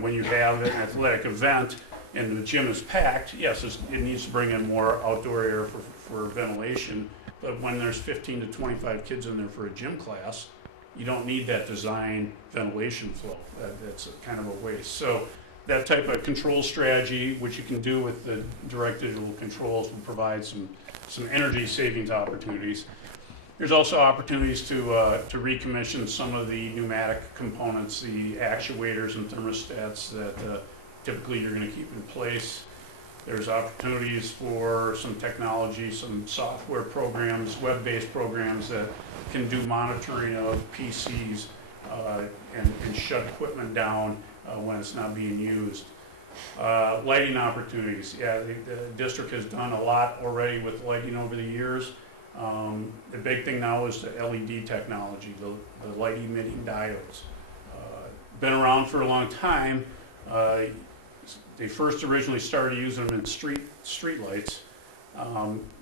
when you have an athletic event and the gym is packed, yes, it needs to bring in more outdoor air for ventilation, but when there's 15 to 25 kids in there for a gym class, you don't need that design ventilation flow. That's kind of a waste. So that type of control strategy, which you can do with the direct digital controls, will provide some energy savings opportunities. There's also opportunities to recommission some of the pneumatic components, the actuators and thermostats that typically you're going to keep in place. There's opportunities for some technology, some software programs, web-based programs that can do monitoring of PCs and shut equipment down when it's not being used. Lighting opportunities. Yeah, the district has done a lot already with lighting over the years. The big thing now is the LED technology, the light emitting diodes. Been around for a long time. They first originally started using them in street lights.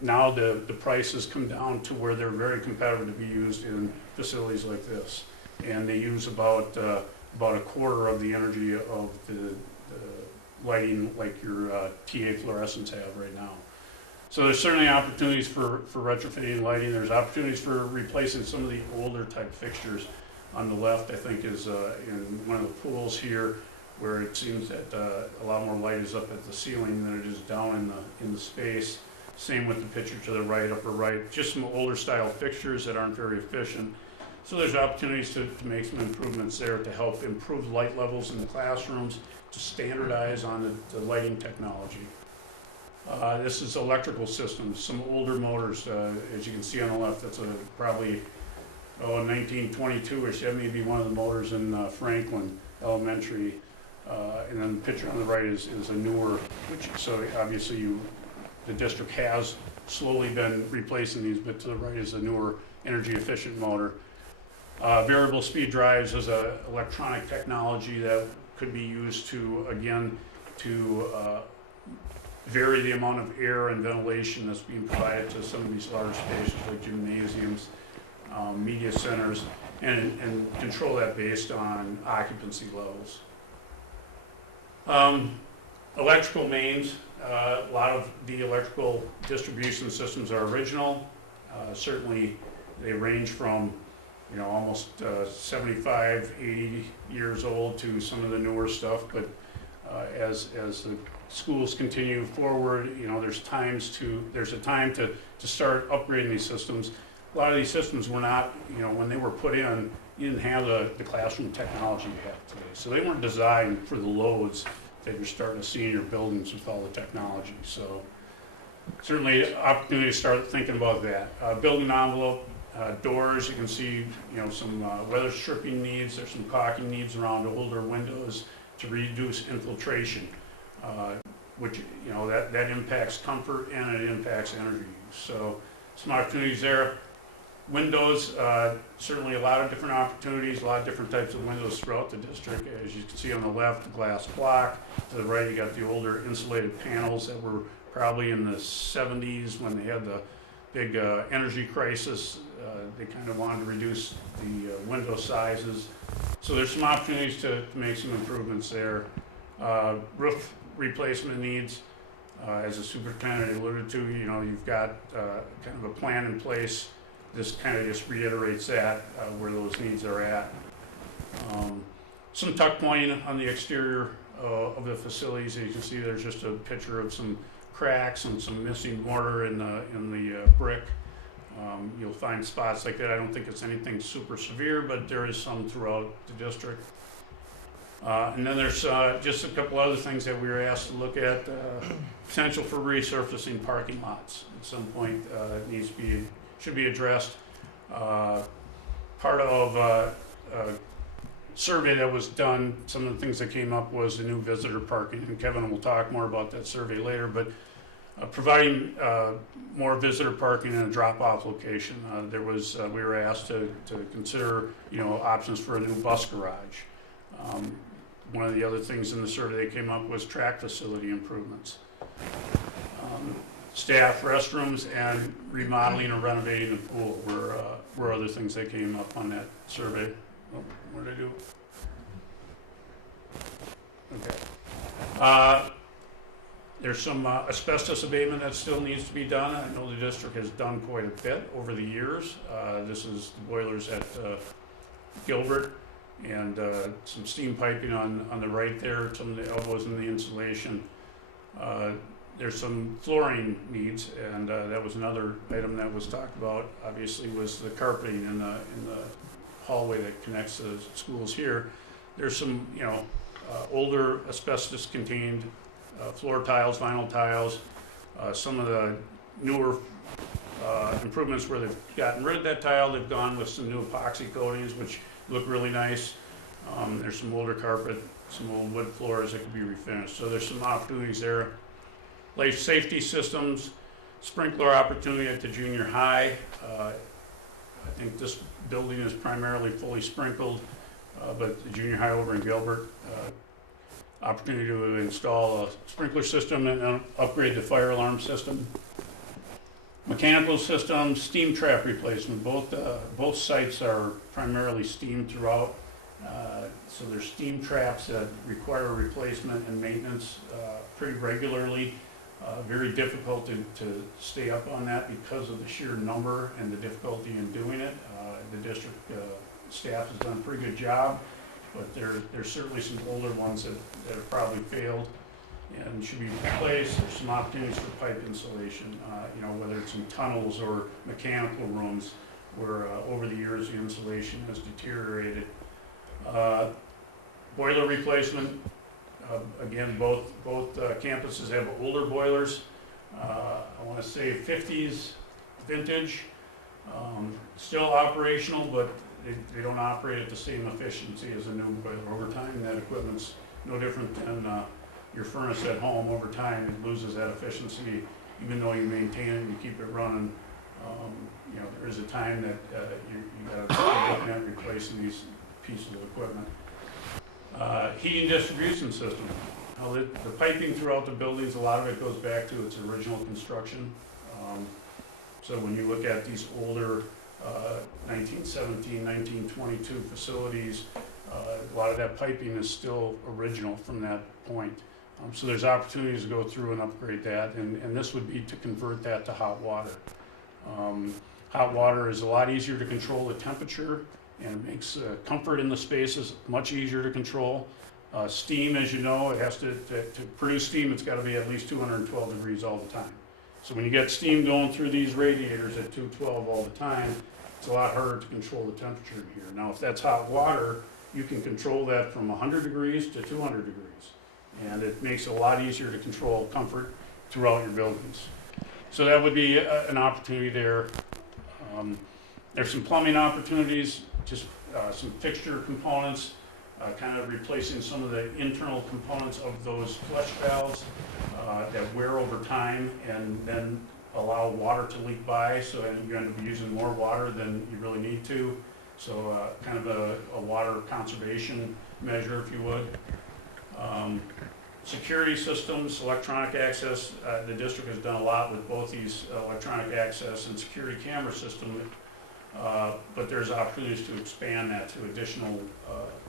Now the price has come down to where they're very competitive to be used in facilities like this, and they use about a quarter of the energy of the lighting like your TA fluorescents have right now. So there's certainly opportunities for retrofitting lighting. There's opportunities for replacing some of the older type fixtures. On the left, I think, is in one of the pools here, where it seems that a lot more light is up at the ceiling than it is down in the space. Same with the picture to the right, upper right. Just some older style fixtures that aren't very efficient. So there's opportunities to make some improvements there to help improve light levels in the classrooms, to standardize on the lighting technology. This is electrical systems, some older motors, as you can see on the left. That's probably a 1922-ish. That may be one of the motors in Franklin Elementary. And then the picture on the right is a newer, so obviously the district has slowly been replacing these, but to the right is a newer energy efficient motor. Variable speed drives is a electronic technology that could be used to, again, to vary the amount of air and ventilation that's being provided to some of these large spaces like gymnasiums, media centers, and control that based on occupancy levels. Electrical mains, a lot of the electrical distribution systems are original. Certainly they range from almost 75, 80 years old to some of the newer stuff, but as the schools continue forward, there's a time to start upgrading these systems. A lot of these systems were not, when they were put in, you didn't have the classroom technology you have today. So they weren't designed for the loads that you're starting to see in your buildings with all the technology. So certainly opportunity to start thinking about that. Building envelope, doors, you can see some weather stripping needs. There's some caulking needs around older windows to reduce infiltration, which that impacts comfort and it impacts energy use. So some opportunities there. Windows, certainly a lot of different opportunities, a lot of different types of windows throughout the district. As you can see on the left, the glass block. To the right, you got the older insulated panels that were probably in the 70s when they had the big energy crisis. They kind of wanted to reduce the window sizes. So there's some opportunities to make some improvements there. Roof replacement needs, as the superintendent alluded to, you've got kind of a plan in place. This kind of just reiterates that, where those needs are at. Some tuck pointing on the exterior of the facilities. As you can see, there's just a picture of some cracks and some missing mortar in the brick. You'll find spots like that. I don't think it's anything super severe, but there is some throughout the district. And then there's just a couple other things that we were asked to look at. Potential for resurfacing parking lots at some point should be addressed. Part of a survey that was done, some of the things that came up was the new visitor parking, and Kevin will talk more about that survey later, but providing more visitor parking in a drop-off location. We were asked to consider options for a new bus garage. One of the other things in the survey that came up was track facility improvements. Staff restrooms and remodeling or renovating the pool were other things that came up on that survey. Oh, what did I do? Okay. There's some asbestos abatement that still needs to be done. I know the district has done quite a bit over the years. This is the boilers at Gilbert and some steam piping on the right there, some of the elbows in the insulation. There's some flooring needs, and that was another item that was talked about. Obviously, was the carpeting in the hallway that connects the schools here. There's some older asbestos-contained floor tiles, vinyl tiles. Some of the newer improvements where they've gotten rid of that tile, they've gone with some new epoxy coatings, which look really nice. There's some older carpet, some old wood floors that could be refinished. So there's some opportunities there. Life safety systems, sprinkler opportunity at the junior high. I think this building is primarily fully sprinkled, but the junior high over in Gilbert, opportunity to install a sprinkler system and upgrade the fire alarm system. Mechanical systems, steam trap replacement. Both sites are primarily steam throughout. So there's steam traps that require replacement and maintenance pretty regularly. Very difficult to stay up on that because of the sheer number and the difficulty in doing it. The district staff has done a pretty good job, but there's certainly some older ones that have probably failed and should be replaced. There's some opportunities for pipe insulation, whether it's in tunnels or mechanical rooms where over the years the insulation has deteriorated. Boiler replacement. Again, both campuses have older boilers. I want to say 50s vintage, still operational, but they don't operate at the same efficiency as a new boiler. Over time, that equipment's no different than your furnace at home. Over time, it loses that efficiency, even though you maintain it and you keep it running. You know, there is a time that you got to start looking at replacing these pieces of equipment. Heating distribution system. Now, the piping throughout the buildings, a lot of it goes back to its original construction. So when you look at these older 1917, 1922 facilities, a lot of that piping is still original from that point. So there's opportunities to go through and upgrade that, and this would be to convert that to hot water. Hot water is a lot easier to control the temperature, and it makes comfort in the spaces much easier to control. Steam, as you know, it has to produce steam, it's got to be at least 212 degrees all the time. So when you get steam going through these radiators at 212 all the time, it's a lot harder to control the temperature in here. Now, if that's hot water, you can control that from 100 degrees to 200 degrees. And it makes it a lot easier to control comfort throughout your buildings. So that would be an opportunity there. There's some plumbing opportunities, just some fixture components, kind of replacing some of the internal components of those flush valves that wear over time and then allow water to leak by, so you end up using more water than you really need to. So kind of a water conservation measure, if you would. Security systems, electronic access, the district has done a lot with both these electronic access and security camera system, but there's opportunities to expand that to additional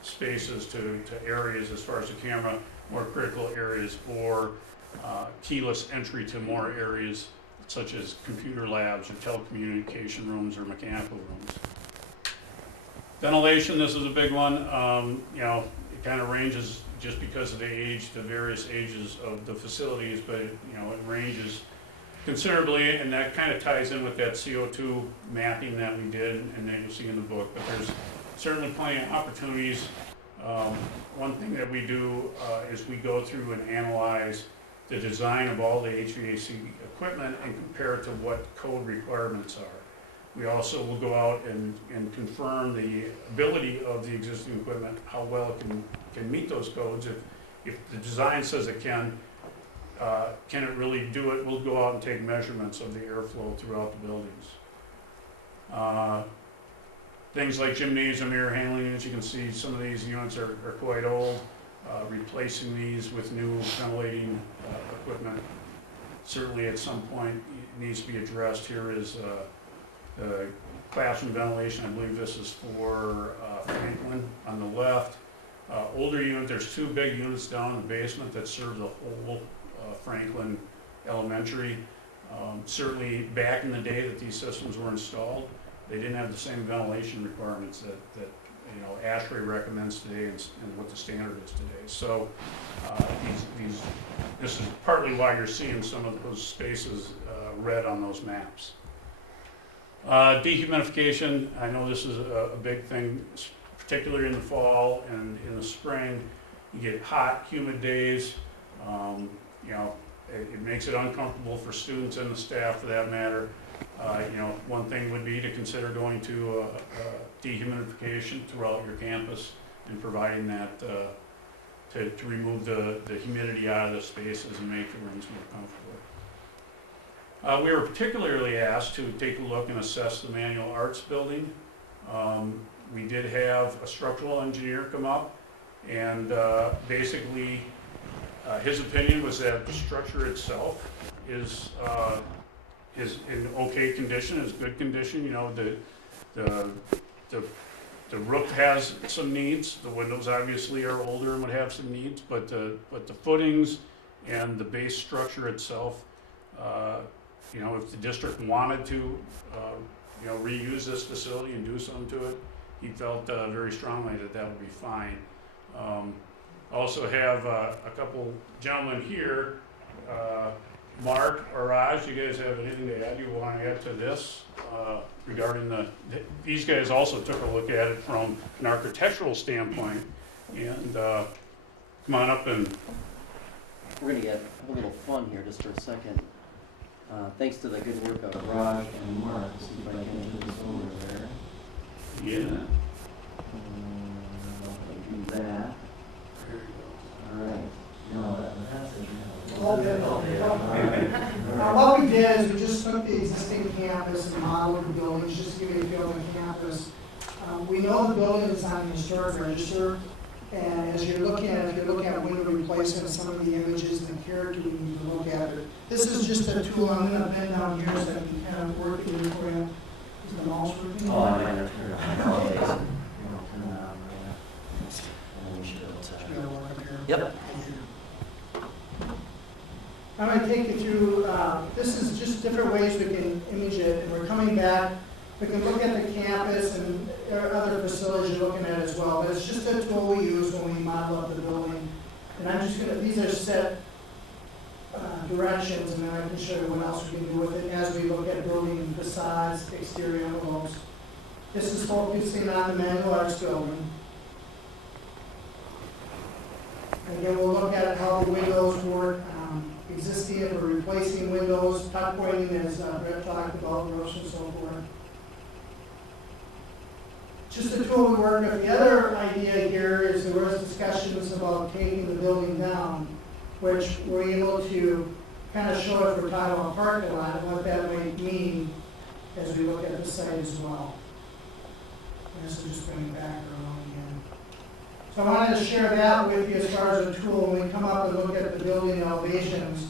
spaces, to areas as far as the camera, more critical areas, or keyless entry to more areas such as computer labs or telecommunication rooms or mechanical rooms. Ventilation, this is a big one. You know, it kind of ranges just because of the age, the various ages of the facilities, but it ranges considerably, and that kind of ties in with that CO2 mapping that we did, and that you'll see in the book. But there's certainly plenty of opportunities. One thing that we do is we go through and analyze the design of all the HVAC equipment and compare it to what code requirements are. We also will go out and confirm the ability of the existing equipment, how well it can meet those codes. If the design says it can it really do it? We'll go out and take measurements of the airflow throughout the buildings. Things like gymnasium air handling units, you can see some of these units are quite old. Replacing these with new ventilating equipment certainly at some point needs to be addressed. Here is the classroom ventilation. I believe this is for Franklin on the left. Older unit, there's two big units down in the basement that serve the whole Franklin Elementary. Certainly back in the day that these systems were installed, they didn't have the same ventilation requirements that ASHRAE recommends today and what the standard is today. So this is partly why you're seeing some of those spaces red on those maps. Dehumidification, I know this is a big thing, particularly in the fall and in the spring. You get hot, humid days. It makes it uncomfortable for students and the staff for that matter. One thing would be to consider going to dehumidification throughout your campus and providing that to remove the humidity out of the spaces and make the rooms more comfortable. We were particularly asked to take a look and assess the manual arts building. We did have a structural engineer come up, and basically his opinion was that the structure itself is in okay condition, is good condition. The roof has some needs. The windows obviously are older and would have some needs, but the footings and the base structure itself, if the district wanted to, reuse this facility and do something to it, he felt very strongly that would be fine. Also have a couple gentlemen here, Mark or Raj, you guys have anything to add? You want to add to this regarding these guys also took a look at it from an architectural standpoint, and come on up and. We're going to have a little fun here just for a second. Thanks to the good work of Raj and Mark. See if I can get this over there. Yeah. Do that. What we did is we just took the existing campus and modeled the buildings, just to give you a feel of the campus. We know the building is on the historic register, and as you're looking at window replacement, some of the images and the character we need to look at it. This is just a tool. I'm going to bend down here so I can kind of work in your grant. Is the mouse working? Oh, I know. Yep. I'm going to take you through, this is just different ways we can image it, and we're coming back. We can look at the campus and other facilities you're looking at as well, but it's just a tool we use when we model up the building. And I'm just going to, these are set directions, and then I can show you what else we can do with it as we look at building facades, exterior envelopes. This is focusing on the manual arts building. Again, we'll look at how the windows work, existing or replacing windows, tuck pointing as Brett talked about, roofs and so forth. Just a tool we work with. The other idea here is there was discussions about taking the building down, which we're able to kind of show if we're talking about parking lot and what that might mean as we look at the site as well. And this is just going back around again. So I wanted to share that with you as far as a tool when we come up and look at the building elevations,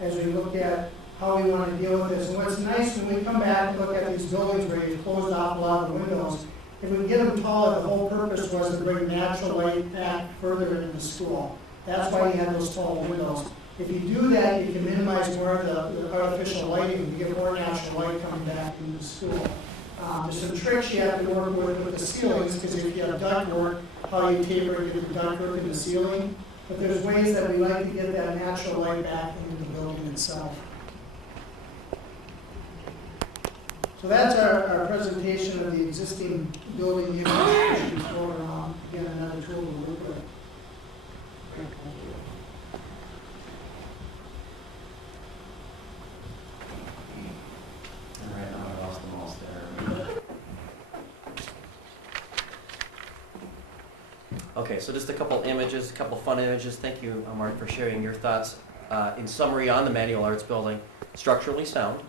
as we look at how we want to deal with this. And what's nice when we come back and look at these buildings where you closed off a lot of the windows, if we can get them taller, the whole purpose was to bring natural light back further into the school. That's why you have those tall windows. If you do that, you can minimize more of the artificial lighting and get more natural light coming back into the school. There's some tricks you have to work with the ceilings, because if you have ductwork, how you taper and get the ductwork in the ceiling. But there's ways that we like to get that natural light back into the building itself. So that's our presentation of the existing building units, which is going on. Again, another tool to work with. All right, now I lost the mouse there. Okay, so just a couple images, a couple fun images. Thank you, Mark, for sharing your thoughts. In summary on the Manual Arts Building, structurally sound,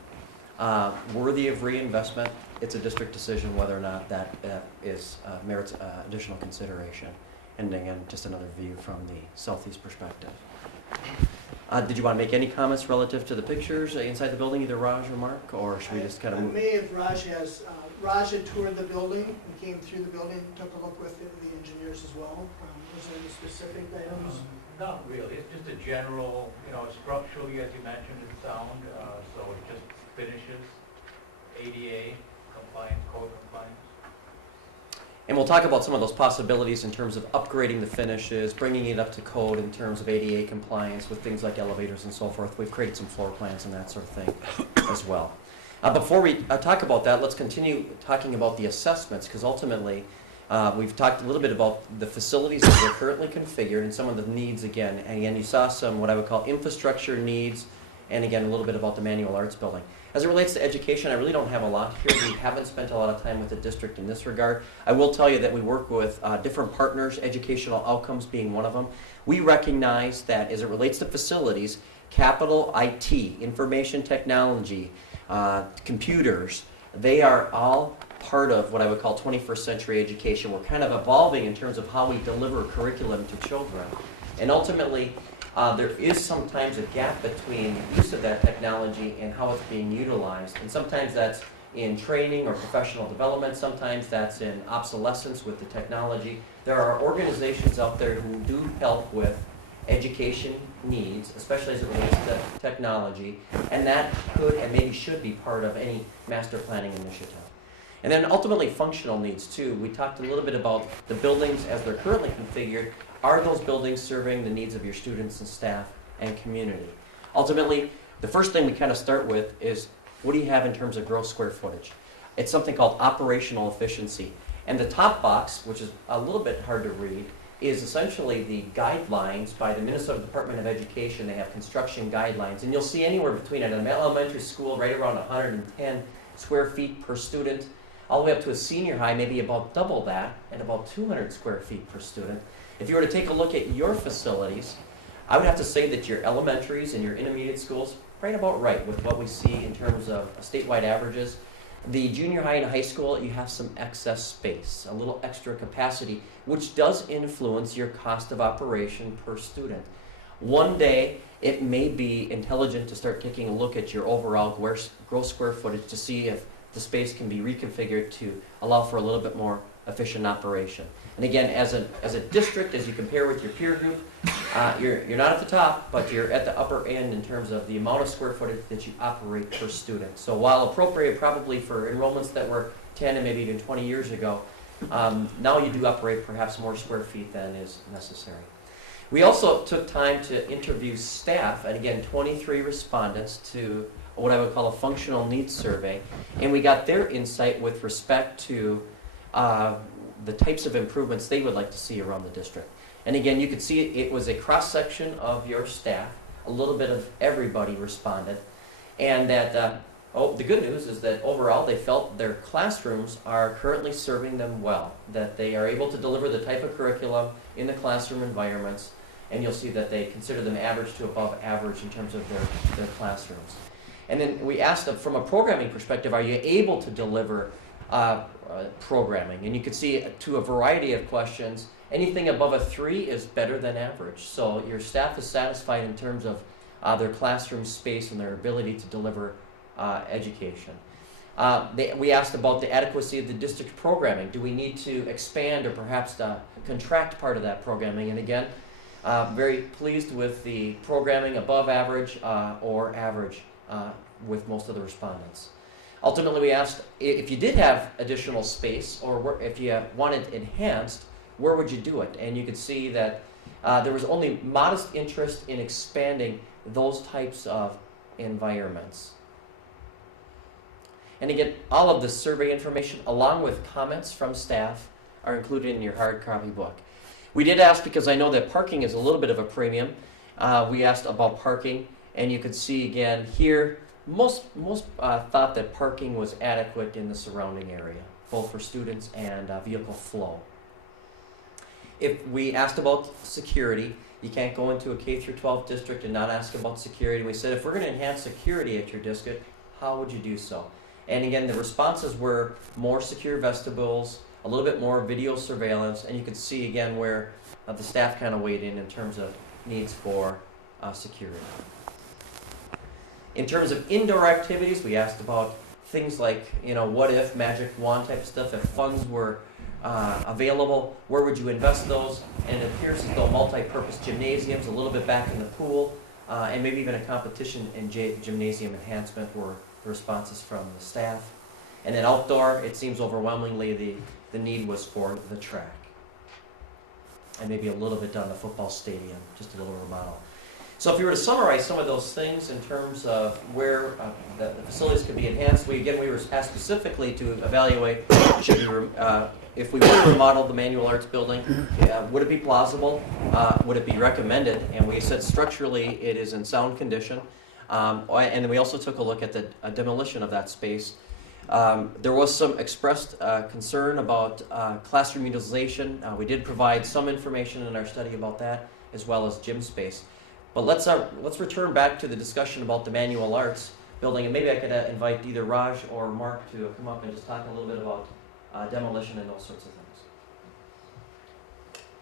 worthy of reinvestment. It's a district decision whether or not that merits additional consideration. And again, just another view from the southeast perspective. Did you want to make any comments relative to the pictures inside the building, either Raj or Mark, or should we just kind of move? I may have Raj had toured the building and came through the building, took a look with the engineers as well. Was there any specific items? Not really. It's just a general, structurally, as you mentioned, it's sound, so it just finishes ADA compliance, code compliance. And we'll talk about some of those possibilities in terms of upgrading the finishes, bringing it up to code in terms of ADA compliance with things like elevators and so forth. We've created some floor plans and that sort of thing as well. Before we talk about that, let's continue talking about the assessments, because ultimately we've talked a little bit about the facilities that are currently configured and some of the needs again. And again, you saw some what I would call infrastructure needs, and again, a little bit about the Manual Arts Building. As it relates to education, I really don't have a lot here. We haven't spent a lot of time with the district in this regard. I will tell you that we work with different partners, educational outcomes being one of them. We recognize that as it relates to facilities, capital IT, information technology, computers, they are all part of what I would call 21st century education. We're kind of evolving in terms of how we deliver curriculum to children. And ultimately, there is sometimes a gap between the use of that technology and how it's being utilized. And sometimes that's in training or professional development. Sometimes that's in obsolescence with the technology. There are organizations out there who do help with education needs, especially as it relates to technology. And that could and maybe should be part of any master planning initiative. And then ultimately functional needs too. We talked a little bit about the buildings as they're currently configured. Are those buildings serving the needs of your students and staff and community? Ultimately, the first thing we kind of start with is, what do you have in terms of gross square footage? It's something called operational efficiency. And the top box, which is a little bit hard to read, is essentially the guidelines by the Minnesota Department of Education. They have construction guidelines. And you'll see anywhere between at an elementary school right around 110 square feet per student, all the way up to a senior high, maybe about double that, and about 200 square feet per student. If you were to take a look at your facilities, I would have to say that your elementaries and your intermediate schools, right about right with what we see in terms of statewide averages. The junior high and high school, you have some excess space, a little extra capacity, which does influence your cost of operation per student. One day, it may be intelligent to start taking a look at your overall gross square footage to see if the space can be reconfigured to allow for a little bit more efficient operation. And again, as a district, as you compare with your peer group, you're not at the top, but you're at the upper end in terms of the amount of square footage that you operate per student. So while appropriate probably for enrollments that were 10 and maybe even 20 years ago, now you do operate perhaps more square feet than is necessary. We also took time to interview staff, and again, 23 respondents to what I would call a functional needs survey, and we got their insight with respect to the types of improvements they would like to see around the district. And again, you could see it was a cross-section of your staff, a little bit of everybody responded, and that, the good news is that overall they felt their classrooms are currently serving them well, that they are able to deliver the type of curriculum in the classroom environments, and you'll see that they consider them average to above average in terms of their classrooms. And then we asked them, from a programming perspective, are you able to deliver programming? And you could see to a variety of questions, anything above a 3 is better than average. So your staff is satisfied in terms of their classroom space and their ability to deliver education. We asked about the adequacy of the district programming. Do we need to expand or perhaps contract part of that programming? And again, very pleased with the programming above average or average with most of the respondents. Ultimately, we asked if you did have additional space or if you wanted enhanced, where would you do it? And you could see that there was only modest interest in expanding those types of environments. And again, all of the survey information, along with comments from staff, are included in your hard copy book. We did ask, because I know that parking is a little bit of a premium, we asked about parking, and you could see again here, most thought that parking was adequate in the surrounding area, both for students and vehicle flow. If we asked about security, you can't go into a K-12 district and not ask about security. We said, if we're going to enhance security at your district, how would you do so? And again, the responses were more secure vestibules, a little bit more video surveillance, and you could see again where the staff kind of weighed in terms of needs for security. In terms of indoor activities, we asked about things like, what if, magic wand type stuff, if funds were available, where would you invest those? And it appears as though multi-purpose gymnasiums, a little bit back in the pool, and maybe even a competition in gymnasium enhancement were the responses from the staff. And then outdoor, it seems overwhelmingly the need was for the track. And maybe a little bit down the football stadium, just a little remodel. So if you were to summarize some of those things in terms of where the facilities could be enhanced, we were asked specifically to evaluate if we were to remodel the manual arts building, would it be plausible? Would it be recommended? And we said structurally it is in sound condition. And then we also took a look at the demolition of that space. There was some expressed concern about classroom utilization. We did provide some information in our study about that, as well as gym space. But let's return back to the discussion about the manual arts building, and maybe I could invite either Raj or Mark to come up and just talk a little bit about demolition and those sorts of things.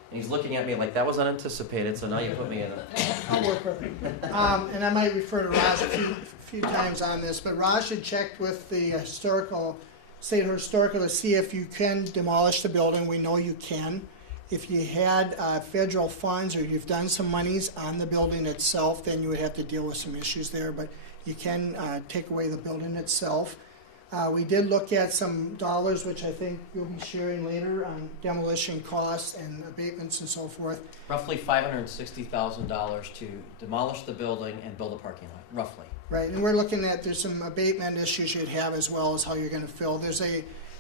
And he's looking at me like that was unanticipated, so now you put me in it. I'll work with him. And I might refer to Raj a few times on this, but Raj had checked with the state historical to see if you can demolish the building. We know you can. If you had federal funds or you've done some monies on the building itself, then you would have to deal with some issues there, but you can take away the building itself. We did look at some dollars, which I think you'll be sharing later, on demolition costs and abatements and so forth. Roughly $560,000 to demolish the building and build a parking lot, roughly. Right, and we're looking at, there's some abatement issues you'd have as well as how you're going to fill. There's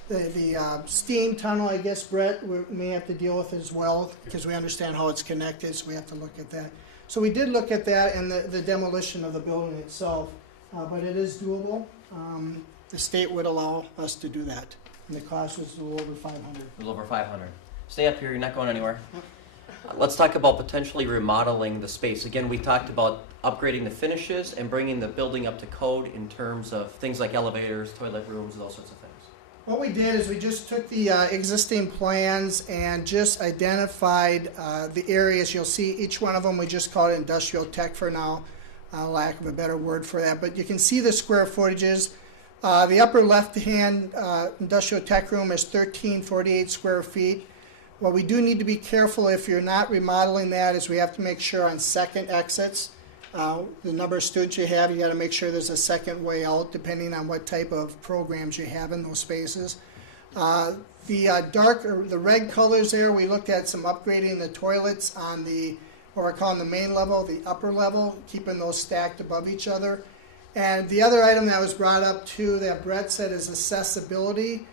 the steam tunnel, I guess, Brett, we may have to deal with as well, because we understand how it's connected, so we have to look at that. So we did look at that and the demolition of the building itself, but it is doable. The state would allow us to do that, and the cost was a little over $500. A little over $500. Stay up here, you're not going anywhere. Let's talk about potentially remodeling the space. Again, we talked about upgrading the finishes and bringing the building up to code in terms of things like elevators, toilet rooms, those sorts of things. What we did is we just took the existing plans and just identified the areas. You'll see each one of them, we just call it industrial tech for now, lack of a better word for that. But you can see the square footages. The upper left-hand industrial tech room is 1348 square feet. What we do need to be careful if you're not remodeling that is we have to make sure on second exits, the number of students you have, you got to make sure there's a second way out depending on what type of programs you have in those spaces. The red colors there, we looked at some upgrading the toilets on the, what we're calling the main level, the upper level, keeping those stacked above each other. And the other item that was brought up too that Brett said is accessibility.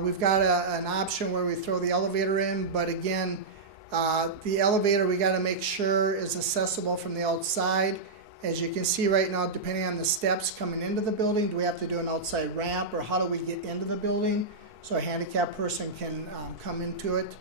We've got an option where we throw the elevator in, but again, the elevator we got to make sure is accessible from the outside. As you can see right now, depending on the steps coming into the building, do we have to do an outside ramp or how do we get into the building so a handicapped person can come into it?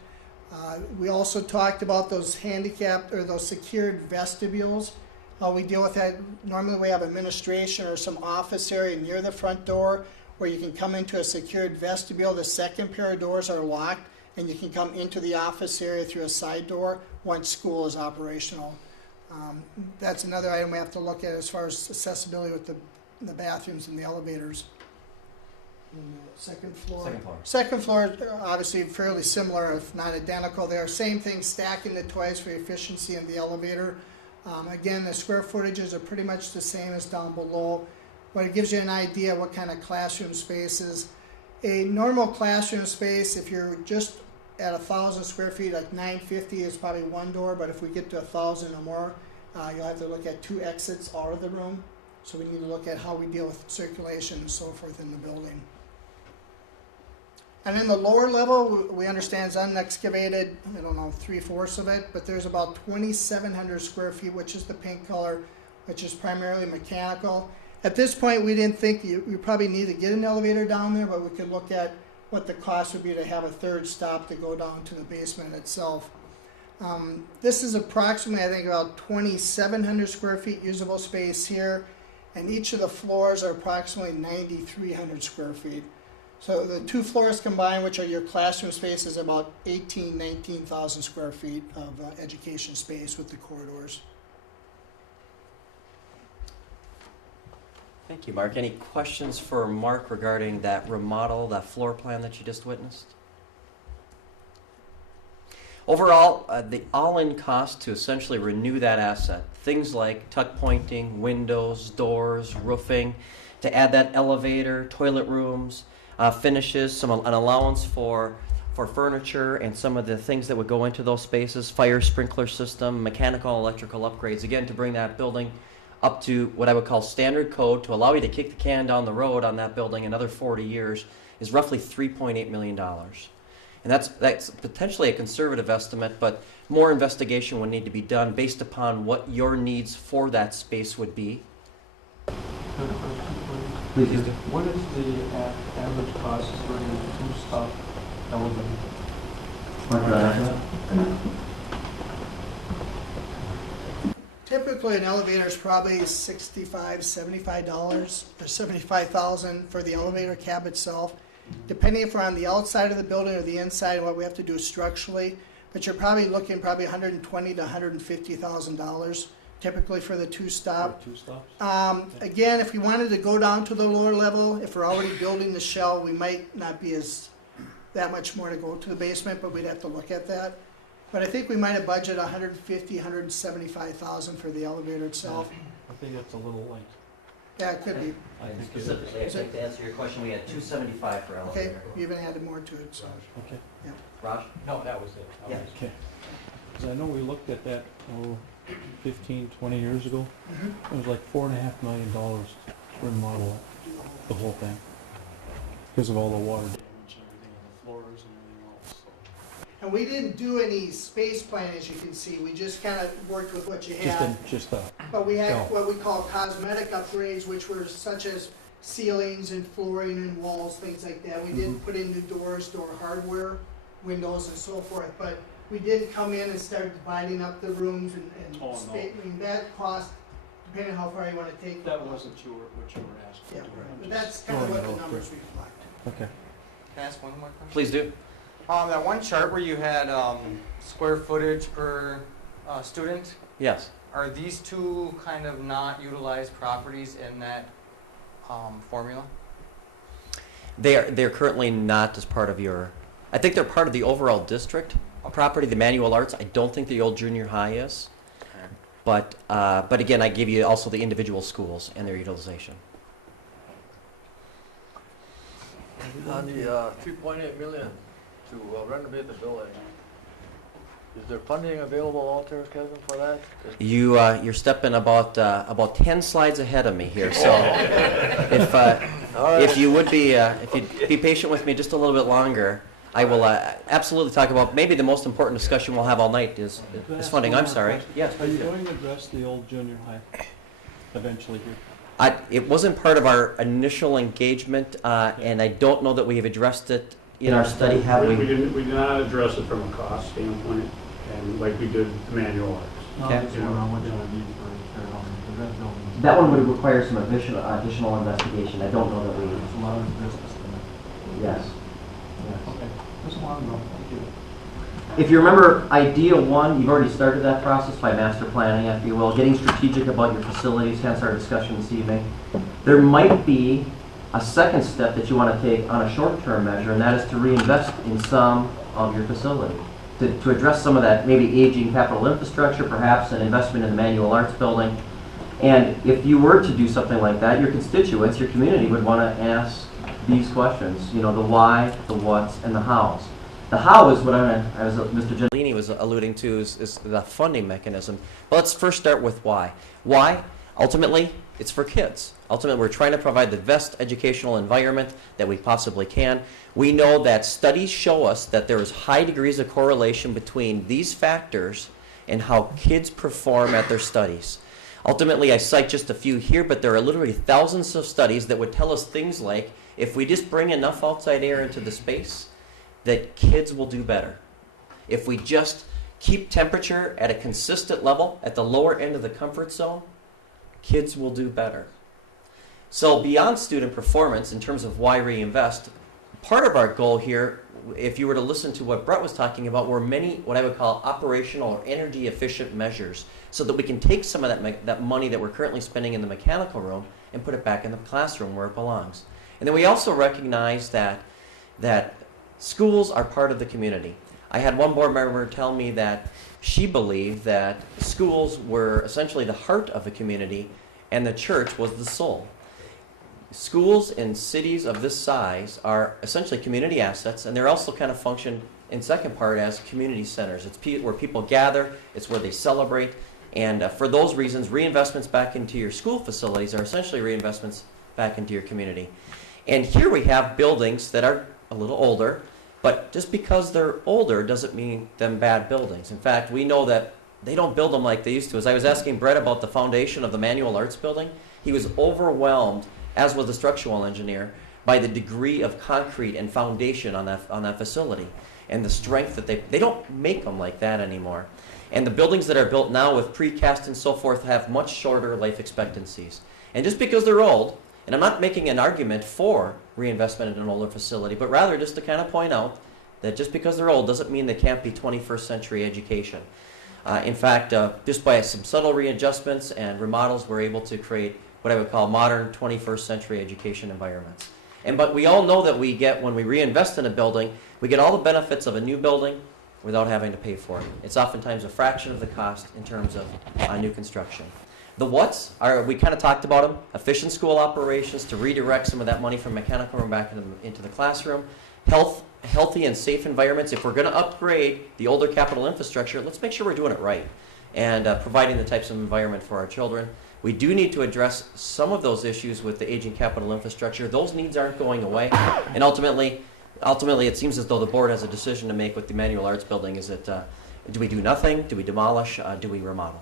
We also talked about those handicapped or those secured vestibules. How we deal with that, normally we have administration or some office area near the front door where you can come into a secured vestibule. The second pair of doors are locked and you can come into the office area through a side door once school is operational. That's another item we have to look at as far as accessibility with the bathrooms and the elevators. Second floor. Second floor, obviously fairly similar, if not identical there. Same thing, stacking the twice for efficiency in the elevator. Again, the square footages are pretty much the same as down below, but it gives you an idea what kind of classroom spaces. A normal classroom space, if you're just at 1,000 square feet, like 950 is probably one door, but if we get to 1,000 or more, you'll have to look at 2 exits out of the room. So we need to look at how we deal with circulation and so forth in the building. And in the lower level, we understand is unexcavated, I don't know, 3/4 of it, but there's about 2,700 square feet, which is the pink color, which is primarily mechanical. At this point, we didn't think we probably need to get an elevator down there, but we could look at what the cost would be to have a third stop to go down to the basement itself. This is approximately, I think, about 2,700 square feet usable space here, and each of the floors are approximately 9,300 square feet. So the 2 floors combined, which are your classroom space, is about 19,000 square feet of education space with the corridors. Thank you, Mark. Any questions for Mark regarding that remodel, that floor plan that you just witnessed? Overall, the all-in cost to essentially renew that asset, things like tuck pointing, windows, doors, roofing, to add that elevator, toilet rooms, finishes, an allowance for furniture and some of the things that would go into those spaces, fire sprinkler system, mechanical and electrical upgrades, again, to bring that building up to what I would call standard code to allow you to kick the can down the road on that building another 40 years is roughly $3.8 million. And that's potentially a conservative estimate, but more investigation would need to be done based upon what your needs for that space would be. What is the average cost for a 2-stop elevator? Typically, an elevator is probably $65, $75 or $75,000 for the elevator cab itself, depending if we're on the outside of the building or the inside and what we have to do structurally. But you're probably looking $120,000 to $150,000 typically for the 2-stop. Again, if we wanted to go down to the lower level, if we're already building the shell, we might not be that much more to go to the basement, but we'd have to look at that. But I think we might have budgeted $150,000, $175,000 for the elevator itself. I think that's a little light. Yeah, it could be. Specifically, I think to answer your question, we had $275 for elevator. Okay, we even added more to it, so. Okay. Yeah. Raj? No, that was it. Yeah. Okay. Because I know we looked at that 15, 20 years ago. It was like $4.5 million to remodel the whole thing because of all the water damage and everything on the floors and everything else. And we didn't do any space plan, as you can see. We just kind of worked with what you had. But we had what we call cosmetic upgrades, which were such as ceilings and flooring and walls, things like that. We didn't put in new doors, door hardware, windows, and so forth. But we did come in and start dividing up the rooms and Oh, no. I mean, that cost, depending on how far you wanna take. That wasn't what you were asking. Yeah, for. right. I'm But just that's kind of throwing what it the out numbers there. reflect. Okay. Can I ask one more question? Please do. That one chart where you had square footage per student, Yes. are these two kind of not utilized properties in that formula? They're currently not as part of your, I think they're part of the overall district property, the manual arts. I don't think the old junior high is. But again, I give you also the individual schools and their utilization. On the 3.8 million to renovate the building, is there funding available out there, Kevin, for that? You're stepping about 10 slides ahead of me here. So if you would be if you'd be patient with me just a little bit longer, I will absolutely talk about maybe the most important discussion we'll have all night is funding. I'm sorry. Yes. Are you going to address the old junior high eventually here? It wasn't part of our initial engagement, and I don't know that we have addressed it in our study. Have we? We did not address it from a cost standpoint, and like we did the manual arts. Okay. You know, That one would require some additional investigation. I don't know that we. There's a lot of business in there. Yes. Okay. Just want to know. Thank you. If you remember idea one, you've already started that process by master planning, if you will, getting strategic about your facilities, hence our discussion this evening. There might be a second step that you want to take on a short-term measure, and that is to reinvest in some of your facility. To address some of that maybe aging capital infrastructure, perhaps an investment in the manual arts building. And if you were to do something like that, your constituents, your community would want to ask these questions, you know, the why, the what's, and the hows. The how is what as Mr. Giannini was alluding to is the funding mechanism. But let's first start with why. Why? Ultimately, it's for kids. Ultimately, we're trying to provide the best educational environment that we possibly can. We know that studies show us that there is high degrees of correlation between these factors and how kids perform at their studies. Ultimately, I cite just a few here, but there are literally thousands of studies that would tell us things like, if we just bring enough outside air into the space, that kids will do better. If we just keep temperature at a consistent level at the lower end of the comfort zone, kids will do better. So beyond student performance, in terms of why reinvest, part of our goal here, if you were to listen to what Brett was talking about, were many what I would call operational or energy efficient measures, so that we can take some of that money that we're currently spending in the mechanical room and put it back in the classroom where it belongs. And then we also recognize that schools are part of the community. I had one board member tell me that she believed that schools were essentially the heart of the community and the church was the soul. Schools in cities of this size are essentially community assets, and they're also kind of function in second part as community centers. It's where people gather, it's where they celebrate, and for those reasons, reinvestments back into your school facilities are essentially reinvestments back into your community. And here we have buildings that are a little older, but just because they're older doesn't mean them bad buildings. In fact, we know that they don't build them like they used to. As I was asking Brett about the foundation of the manual arts building, he was overwhelmed, as was the structural engineer, by the degree of concrete and foundation on that facility and the strength that they don't make them like that anymore. And the buildings that are built now with precast and so forth have much shorter life expectancies. And just because they're old, and I'm not making an argument for reinvestment in an older facility, but rather just to kind of point out that just because they're old doesn't mean they can't be 21st century education. In fact, just by some subtle readjustments and remodels, we're able to create what I would call modern 21st century education environments. But we all know that we get, when we reinvest in a building, we get all the benefits of a new building without having to pay for it. It's oftentimes a fraction of the cost in terms of new construction. The what's are, we kind of talked about them, efficient school operations to redirect some of that money from mechanical room back into the classroom, healthy and safe environments. If we're going to upgrade the older capital infrastructure, let's make sure we're doing it right and providing the types of environment for our children. We do need to address some of those issues with the aging capital infrastructure. Those needs aren't going away, and ultimately it seems as though the board has a decision to make with the manual arts building. Is it, do we do nothing? Do we demolish? Do we remodel?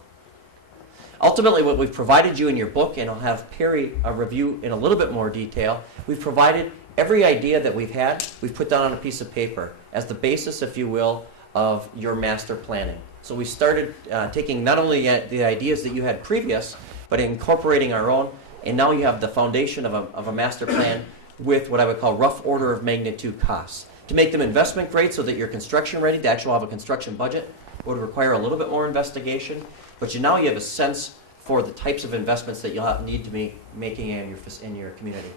Ultimately, what we've provided you in your book, and I'll have Perry review in a little bit more detail, we've provided every idea that we've had, we've put down on a piece of paper as the basis, if you will, of your master planning. So we started taking not only the ideas that you had previous, but incorporating our own, and now you have the foundation of a master plan with what I would call rough order of magnitude costs. To make them investment grade so that you're construction ready, to actually have a construction budget, would require a little bit more investigation, but now you have a sense for the types of investments that you'll need to be making in your community.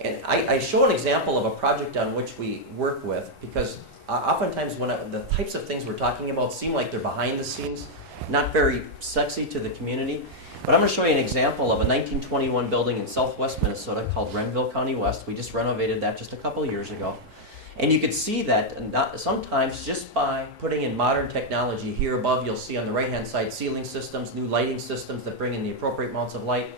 And I show an example of a project on which we work with, because oftentimes when the types of things we're talking about seem like they're behind the scenes, not very sexy to the community. But I'm going to show you an example of a 1921 building in southwest Minnesota called Renville County West. We just renovated that just a couple of years ago. And you can see that sometimes just by putting in modern technology, here above you'll see on the right-hand side ceiling systems, new lighting systems that bring in the appropriate amounts of light,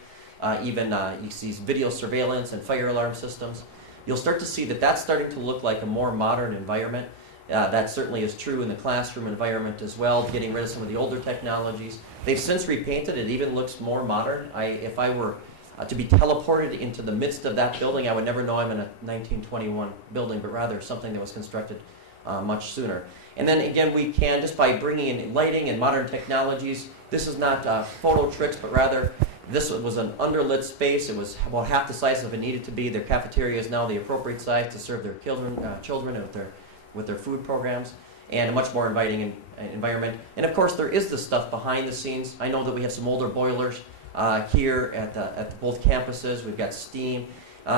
you see video surveillance and fire alarm systems. You'll start to see that that's starting to look like a more modern environment. That certainly is true in the classroom environment as well, getting rid of some of the older technologies. They've since repainted it, even looks more modern. If I were to be teleported into the midst of that building, I would never know I'm in a 1921 building, but rather something that was constructed much sooner. And then again, we can, just by bringing in lighting and modern technologies, this is not photo tricks, but rather this was an underlit space. It was about half the size of it needed to be. Their cafeteria is now the appropriate size to serve their children with their food programs, and a much more inviting environment. And of course, there is the stuff behind the scenes. I know that we have some older boilers here at both campuses. We've got steam.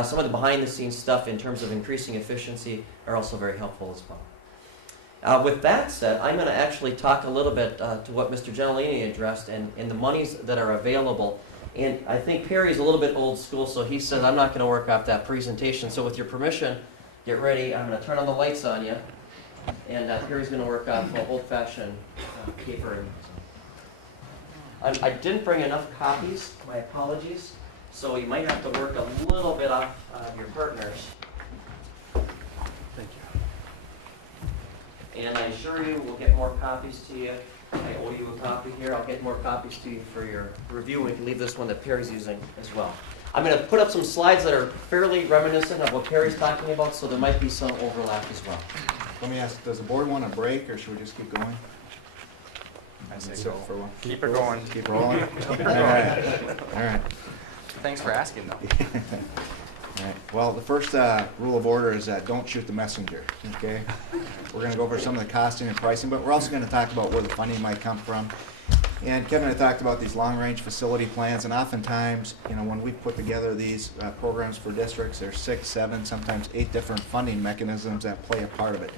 Some of the behind the scenes stuff in terms of increasing efficiency are also very helpful as well. With that said, I'm going to actually talk a little bit to what Mr. Gentilini addressed and the monies that are available. And I think Perry's a little bit old school, so he said I'm not going to work off that presentation. So with your permission, get ready. I'm going to turn on the lights on you. And Perry's going to work off old-fashioned paper. I didn't bring enough copies. My apologies. So you might have to work a little bit off your partners. Thank you. And I assure you we'll get more copies to you. I owe you a copy here. I'll get more copies to you for your review. We can leave this one that Perry's using as well. I'm going to put up some slides that are fairly reminiscent of what Perry's talking about, so there might be some overlap as well. Let me ask, does the board want a break, or should we just keep going? I say Sit go. for one. Keep it going. Keep rolling? Keep it All going. right. All right. Thanks for asking, though. All right. Well, the first rule of order is that don't shoot the messenger, okay? We're going to go over some of the costing and pricing, but we're also going to talk about where the funding might come from. And Kevin had talked about these long-range facility plans, and oftentimes, when we put together these programs for districts, there's 6, 7, sometimes 8 different funding mechanisms that play a part of it.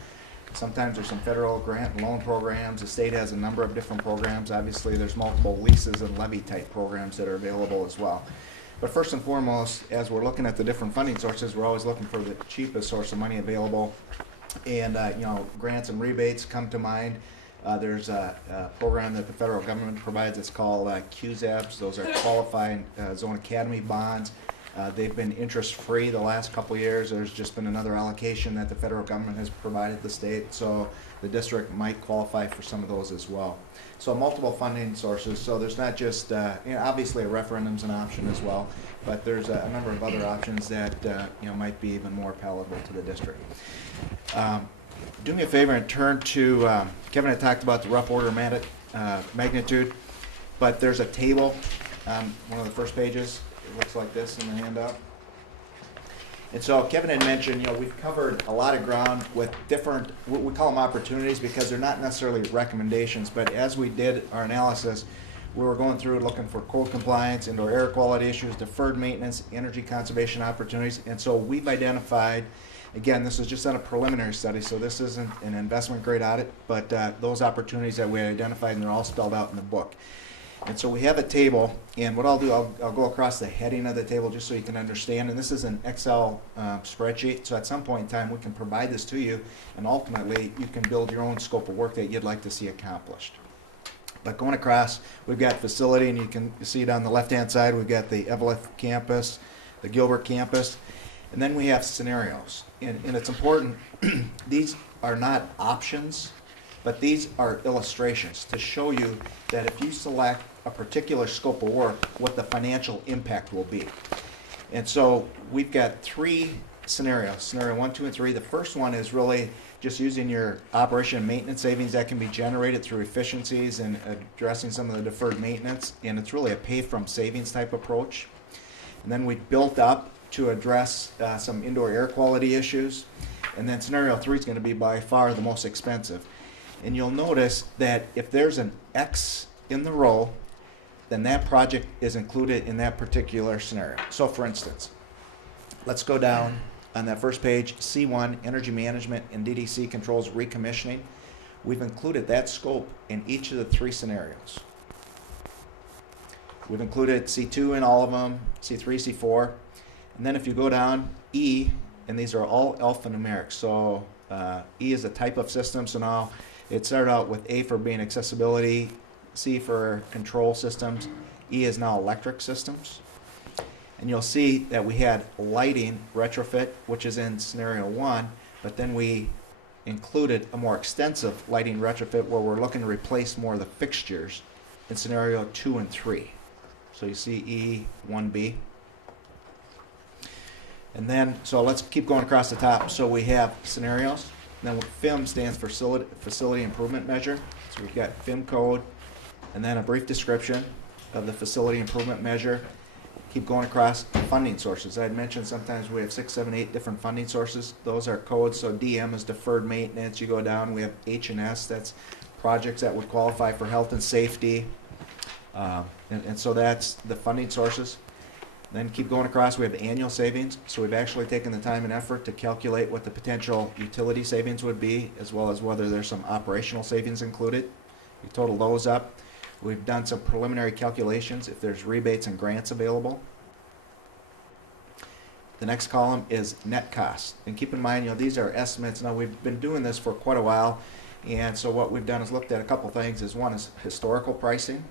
Sometimes there's some federal grant and loan programs. The state has a number of different programs. Obviously, there's multiple leases and levy-type programs that are available as well. But first and foremost, as we're looking at the different funding sources, we're always looking for the cheapest source of money available. And, grants and rebates come to mind. There's a program that the federal government provides. It's called QZABs. Those are qualified zone academy bonds. They've been interest-free the last couple of years. There's just been another allocation that the federal government has provided the state, so the district might qualify for some of those as well. So multiple funding sources. So there's not just, obviously a referendum's an option as well, but there's a number of other options that might be even more palatable to the district. Do me a favor and turn to, Kevin had talked about the rough order magnitude, but there's a table on one of the first pages. It looks like this in the handout. And so Kevin had mentioned, we've covered a lot of ground with different, we call them opportunities because they're not necessarily recommendations, but as we did our analysis, we were going through looking for code compliance, indoor air quality issues, deferred maintenance, energy conservation opportunities, and so we've identified, again, this is just on a preliminary study, so this isn't an investment grade audit, but those opportunities that we identified, and they're all spelled out in the book. And so we have a table, and what I'll do, I'll go across the heading of the table just so you can understand, and this is an Excel spreadsheet, so at some point in time we can provide this to you, and ultimately you can build your own scope of work that you'd like to see accomplished. But going across, we've got facility, and you can see it on the left-hand side, we've got the Eveleth campus, the Gilbert campus, and then we have scenarios. And it's important, these are not options, but these are illustrations to show you that if you select a particular scope of work, what the financial impact will be. And so we've got 3 scenarios, scenario 1, 2, and 3. The first one is really just using your operation and maintenance savings that can be generated through efficiencies and addressing some of the deferred maintenance. And it's really a pay from savings type approach. And then we built up to address some indoor air quality issues. And then scenario 3 is going to be by far the most expensive. And you'll notice that if there's an X in the row, then that project is included in that particular scenario. So for instance, let's go down on that first page, C1, Energy Management and DDC Controls Recommissioning. We've included that scope in each of the 3 scenarios. We've included C2 in all of them, C3, C4. And then if you go down, E, and these are all alphanumeric. So E is a type of system. So now it started out with A for being accessibility, C for control systems, E is now electric systems. And you'll see that we had lighting retrofit, which is in scenario 1, but then we included a more extensive lighting retrofit where we're looking to replace more of the fixtures in scenario 2 and 3. So you see E1B. And then, so let's keep going across the top. So we have scenarios. Then FIM stands for Facility Improvement Measure. So we've got FIM code, and then a brief description of the facility improvement measure. Keep going across funding sources. I had mentioned sometimes we have 6, 7, 8 different funding sources. Those are codes. So DM is deferred maintenance. You go down, we have H&S. That's projects that would qualify for health and safety. And so that's the funding sources. Then keep going across, we have annual savings. So we've actually taken the time and effort to calculate what the potential utility savings would be, as well as whether there's some operational savings included. We total those up. We've done some preliminary calculations if there's rebates and grants available. The next column is net cost. And keep in mind, you know, these are estimates. Now we've been doing this for quite a while, and so what we've done is looked at a couple things. One is historical pricing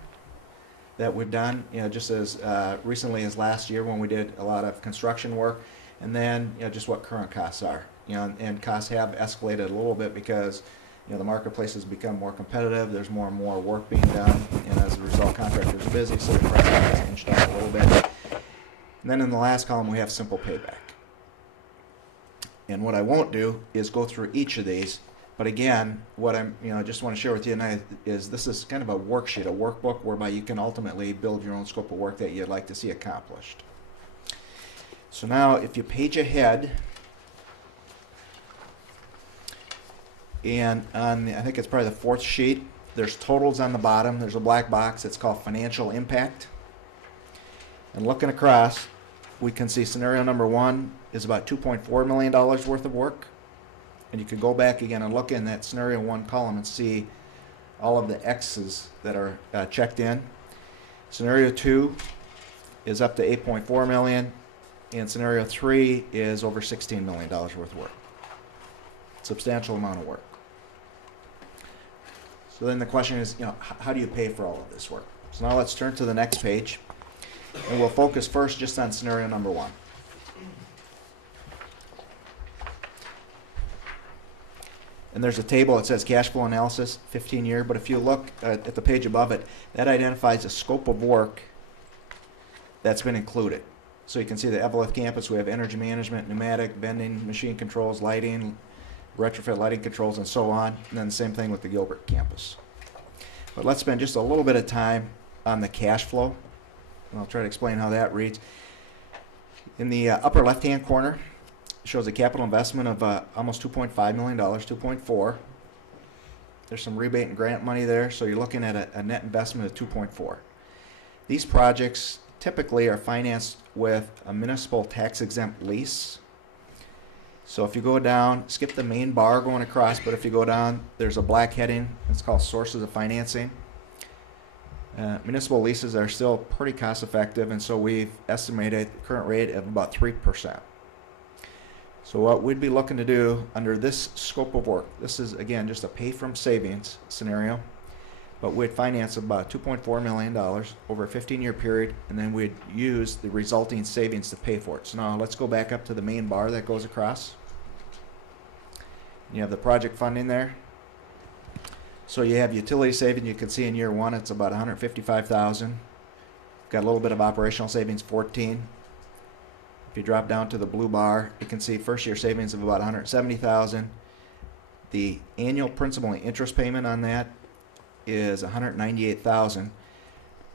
that we've done, you know, just as recently as last year when we did a lot of construction work, and then, you know, just what current costs are. You know, and costs have escalated a little bit because, you know, the marketplace has become more competitive. There's more and more work being done, and as a result, contractors are busy, so the price has inched up a little bit. And then in the last column, we have simple payback. And what I won't do is go through each of these. But again, what I'm, you know, just want to share with you tonight is this is kind of a worksheet, a workbook whereby you can ultimately build your own scope of work that you'd like to see accomplished. So now, if you page ahead, and on the, I think it's probably the 4th sheet, there's totals on the bottom. There's a black box that's called financial impact. And looking across, we can see scenario number 1 is about $2.4 million worth of work. And you can go back again and look in that scenario 1 column and see all of the X's that are checked in. Scenario 2 is up to $8.4 million, and scenario 3 is over $16 million worth of work. Substantial amount of work. So then the question is, you know, how do you pay for all of this work? So now let's turn to the next page, and we'll focus first just on scenario number 1. And there's a table that says cash flow analysis, 15-year, but if you look at the page above it, that identifies a scope of work that's been included. So you can see the Eveleth campus, we have energy management, pneumatic, vending, machine controls, lighting, retrofit lighting controls, and so on. And then the same thing with the Gilbert campus. But let's spend just a little bit of time on the cash flow, and I'll try to explain how that reads. In the upper left-hand corner, shows a capital investment of almost $2.5 million, 2.4. There's some rebate and grant money there, so you're looking at a net investment of 2.4. These projects typically are financed with a municipal tax exempt lease. So if you go down, skip the main bar going across, but if you go down, there's a black heading. It's called sources of financing. Municipal leases are still pretty cost effective, and so we've estimated the current rate of about 3%. So what we'd be looking to do under this scope of work, this is again just a pay from savings scenario, but we'd finance about $2.4 million over a 15-year period, and then we'd use the resulting savings to pay for it. So now let's go back up to the main bar that goes across. You have the project funding there. So you have utility savings. You can see in year 1 it's about $155,000. Got a little bit of operational savings, 14. If you drop down to the blue bar, you can see first year savings of about $170,000. The annual principal and interest payment on that is $198,000.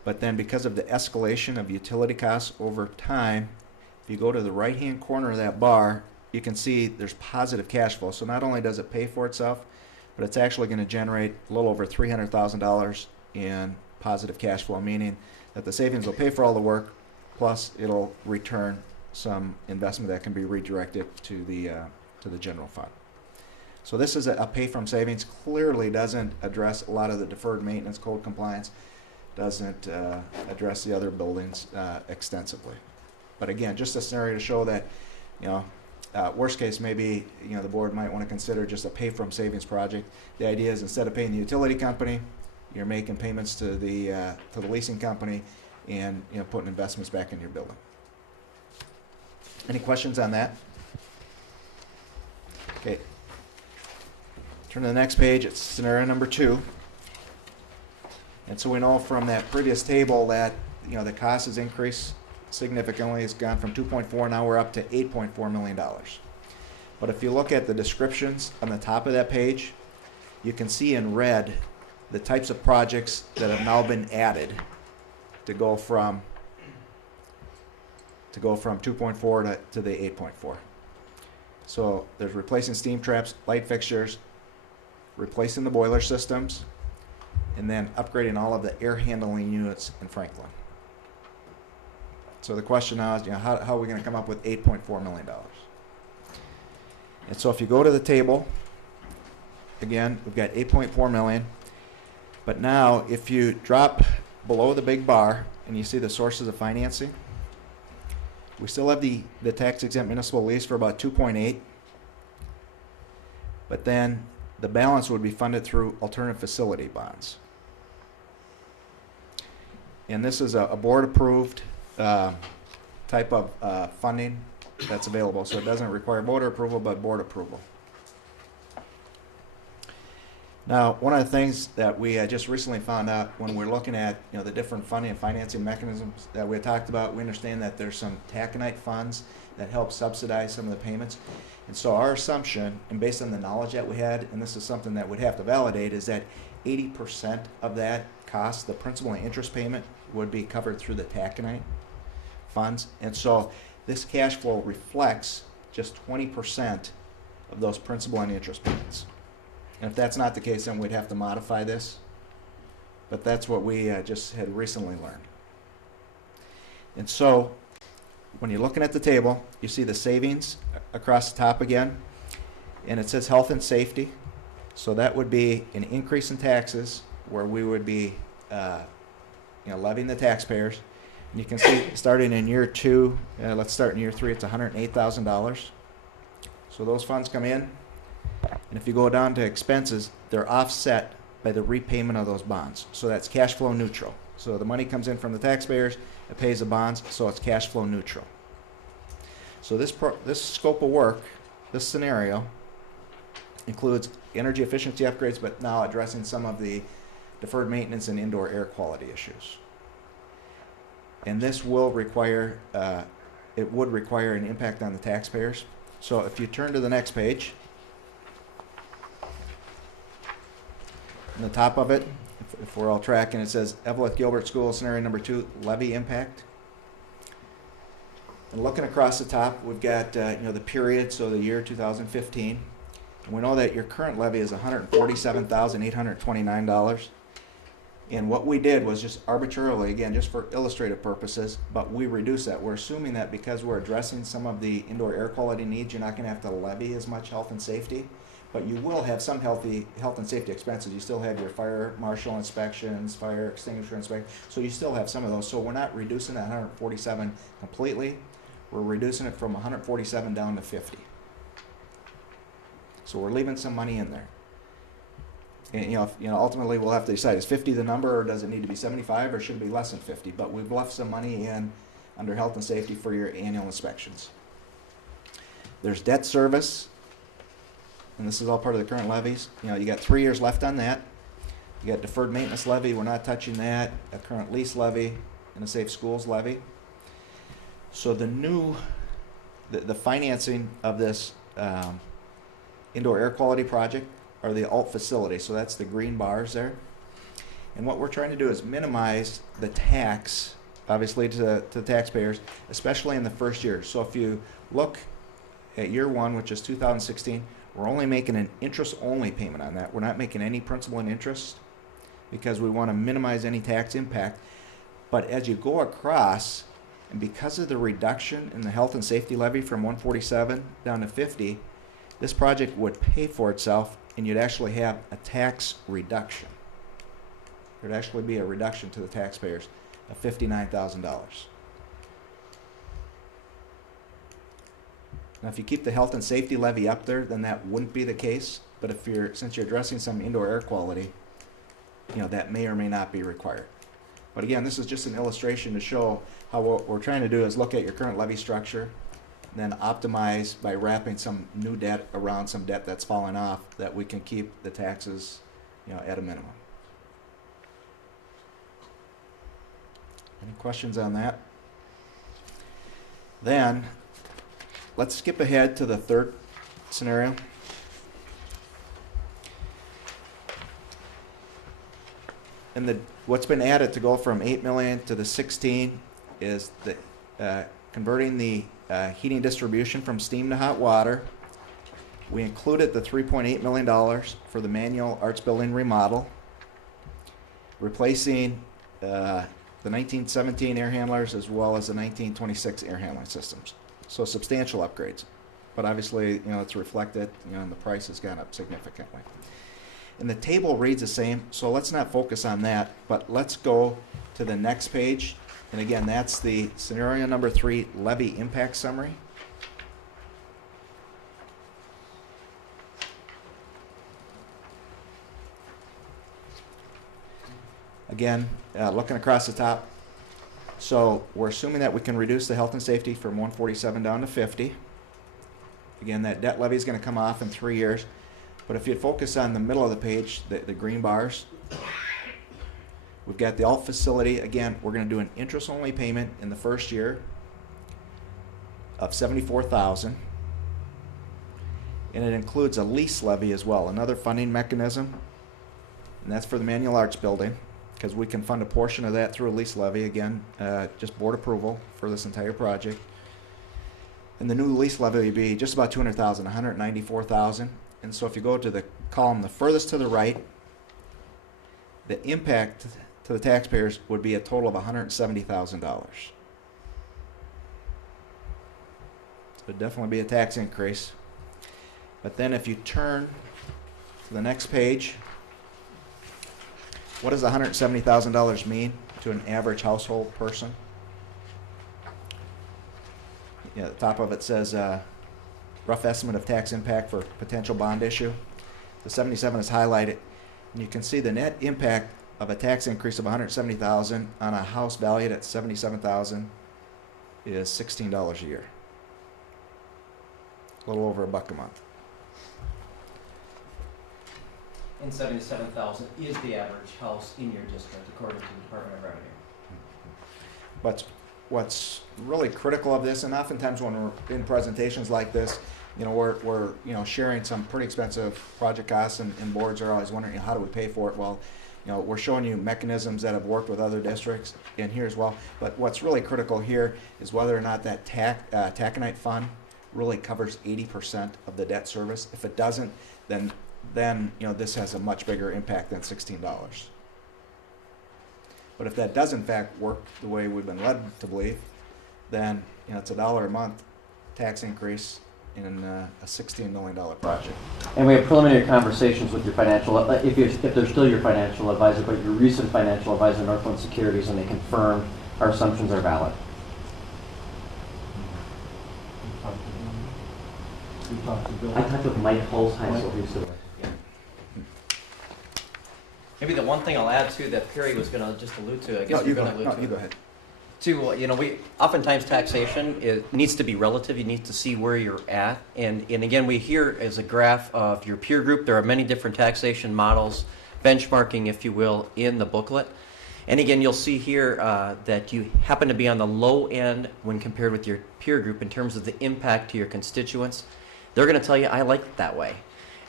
But then because of the escalation of utility costs over time, if you go to the right-hand corner of that bar, you can see there's positive cash flow. So not only does it pay for itself, but it's actually going to generate a little over $300,000 in positive cash flow, meaning that the savings will pay for all the work, plus it'll return some investment that can be redirected to the general fund. So this is a pay from savings. Clearly doesn't address a lot of the deferred maintenance, code compliance, doesn't address the other buildings extensively. But again, just a scenario to show that, worst case, maybe the board might want to consider just a pay from savings project. The idea is instead of paying the utility company, you're making payments to the leasing company, and putting investments back in your building. Any questions on that? Okay. Turn to the next page. It's scenario number 2. And so we know from that previous table that the cost has increased significantly. It's gone from 2.4, now we're up to $8.4 million. But if you look at the descriptions on the top of that page, you can see in red the types of projects that have now been added to go from 2.4 to the 8.4. So there's replacing steam traps, light fixtures, replacing the boiler systems, and then upgrading all of the air handling units in Franklin. So the question now is, how are we going to come up with $8.4 million? And so if you go to the table, again, we've got $8.4 million. But now if you drop below the big bar and you see the sources of financing, we still have the tax exempt municipal lease for about 2.8. But then the balance would be funded through alternative facility bonds. And this is a board approved type of funding that's available. So it doesn't require voter approval, but board approval. Now, one of the things that we just recently found out when we're looking at the different funding and financing mechanisms that we had talked about, we understand that there's some taconite funds that help subsidize some of the payments. And so our assumption, and based on the knowledge that we had, and this is something that we'd have to validate, is that 80% of that cost, the principal and interest payment, would be covered through the taconite funds. And so this cash flow reflects just 20% of those principal and interest payments. And if that's not the case, then we'd have to modify this. But that's what we just had recently learned. And so when you're looking at the table, you see the savings across the top again. And it says health and safety. So that would be an increase in taxes where we would be levying the taxpayers. And you can see starting in year 2, let's start in year 3, it's $108,000. So those funds come in. And if you go down to expenses, they're offset by the repayment of those bonds. So that's cash flow neutral. So the money comes in from the taxpayers, it pays the bonds, so it's cash flow neutral. So this scope of work, this scenario, includes energy efficiency upgrades, but now addressing some of the deferred maintenance and indoor air quality issues. And this will require, it would require an impact on the taxpayers. So if you turn to the next page, on the top of it, if we're all tracking, it says Eveleth Gilbert School scenario number 2, levy impact. And looking across the top, we've got the period, so the year 2015. And we know that your current levy is $147,829. And what we did was just arbitrarily, again, just for illustrative purposes, but we reduced that. We're assuming that because we're addressing some of the indoor air quality needs, you're not going to have to levy as much health and safety. But you will have some health and safety expenses. You still have your fire marshal inspections, fire extinguisher inspections. So you still have some of those. So we're not reducing that 147 completely. We're reducing it from 147 down to 50. So we're leaving some money in there. And ultimately we'll have to decide, is 50 the number, or does it need to be 75, or should it be less than 50? But we've left some money in under health and safety for your annual inspections. There's debt service. And this is all part of the current levies. You got 3 years left on that. You got deferred maintenance levy, we're not touching that. A current lease levy and a safe schools levy. So the financing of this indoor air quality project are the alt facility, so that's the green bars there. And what we're trying to do is minimize the tax, obviously, to the taxpayers, especially in the first year. So if you look at year one, which is 2016, we're only making an interest-only payment on that. We're not making any principal and interest because we want to minimize any tax impact. But as you go across, and because of the reduction in the health and safety levy from 147 down to 50, this project would pay for itself, and you'd actually have a tax reduction. There'd actually be a reduction to the taxpayers of $59,000. Now, if you keep the health and safety levy up there, then that wouldn't be the case. But if since you're addressing some indoor air quality, that may or may not be required. But again, this is just an illustration to show how what we're trying to do is look at your current levy structure, then optimize by wrapping some new debt around some debt that's fallen off, that we can keep the taxes, at a minimum. Any questions on that? Then, let's skip ahead to the third scenario. And what's been added to go from 8 million to the 16 is the converting the heating distribution from steam to hot water. We included the $3.8 million for the manual arts building remodel, replacing the 1917 air handlers as well as the 1926 air handling systems. So substantial upgrades. But obviously, it's reflected, and the price has gone up significantly. And the table reads the same, so let's not focus on that, but let's go to the next page. And again, that's the scenario number 3 levy impact summary. Again, looking across the top, so we're assuming that we can reduce the health and safety from 147 down to 50. Again, that debt levy is going to come off in 3 years. But if you focus on the middle of the page, the green bars, we've got the alt facility. Again, we're going to do an interest-only payment in the first year of $74,000. And it includes a lease levy as well, another funding mechanism. And that's for the manual arts building, because we can fund a portion of that through a lease levy. Again, just board approval for this entire project. And the new lease levy would be just about $200,000, $194,000. And so if you go to the column the furthest to the right, the impact to the taxpayers would be a total of $170,000. So it'd definitely be a tax increase. But then if you turn to the next page, what does $170,000 mean to an average household person? The top of it says rough estimate of tax impact for potential bond issue. The 77 is highlighted, and you can see the net impact of a tax increase of $170,000 on a house valued at $77,000 is $16 a year, a little over $1 a month. And 77,000 is the average house in your district, according to the Department of Revenue. But what's really critical of this, and oftentimes when we're in presentations like this, we're sharing some pretty expensive project costs, and boards are always wondering, how do we pay for it? Well, we're showing you mechanisms that have worked with other districts in here as well. But what's really critical here is whether or not that taconite fund really covers 80% of the debt service. If it doesn't, then this has a much bigger impact than $16. But if that does in fact work the way we've been led to believe, then it's $1 a month tax increase in a $16 million project. And we have preliminary conversations with your financial, if they're still your financial advisor, but your recent financial advisor, Northland Securities, and they confirmed our assumptions are valid. I talked with Mike Holzheim, who's the Maybe the one thing I'll add to that Perry was going to just allude to, I guess you're going to allude to. You go ahead. We oftentimes taxation needs to be relative. You need to see where you're at, and again, we hear as a graph of your peer group. There are many different taxation models, benchmarking, if you will, in the booklet. And again, you'll see here that you happen to be on the low end when compared with your peer group in terms of the impact to your constituents. They're going to tell you, I like it that way.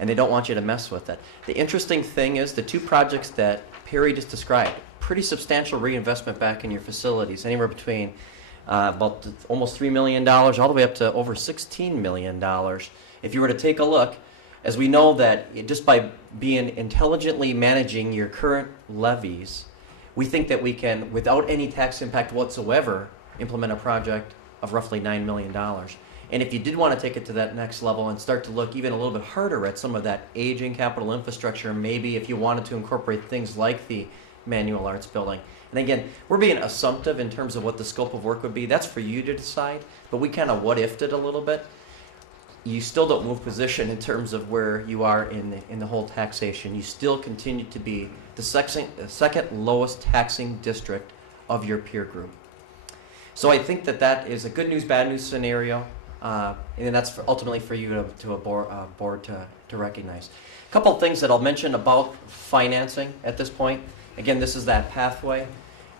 and they don't want you to mess with it. The interesting thing is the two projects that Perry just described, pretty substantial reinvestment back in your facilities, anywhere between about almost $3 million all the way up to over $16 million. If you were to take a look, as we know that just by being intelligently managing your current levies, we think that we can, without any tax impact whatsoever, implement a project of roughly $9 million. And if you did want to take it to that next level and start to look even a little bit harder at some of that aging capital infrastructure, maybe if you wanted to incorporate things like the manual arts building. And again, we're being assumptive in terms of what the scope of work would be. That's for you to decide, but we kind of what-ifed it a little bit. You still don't move position in terms of where you are in the whole taxation. You still continue to be the second lowest taxing district of your peer group. So I think that is a good news, bad news scenario, and that's ultimately for you to a board to recognize. A couple of things that I'll mention about financing at this point. Again, this is that pathway.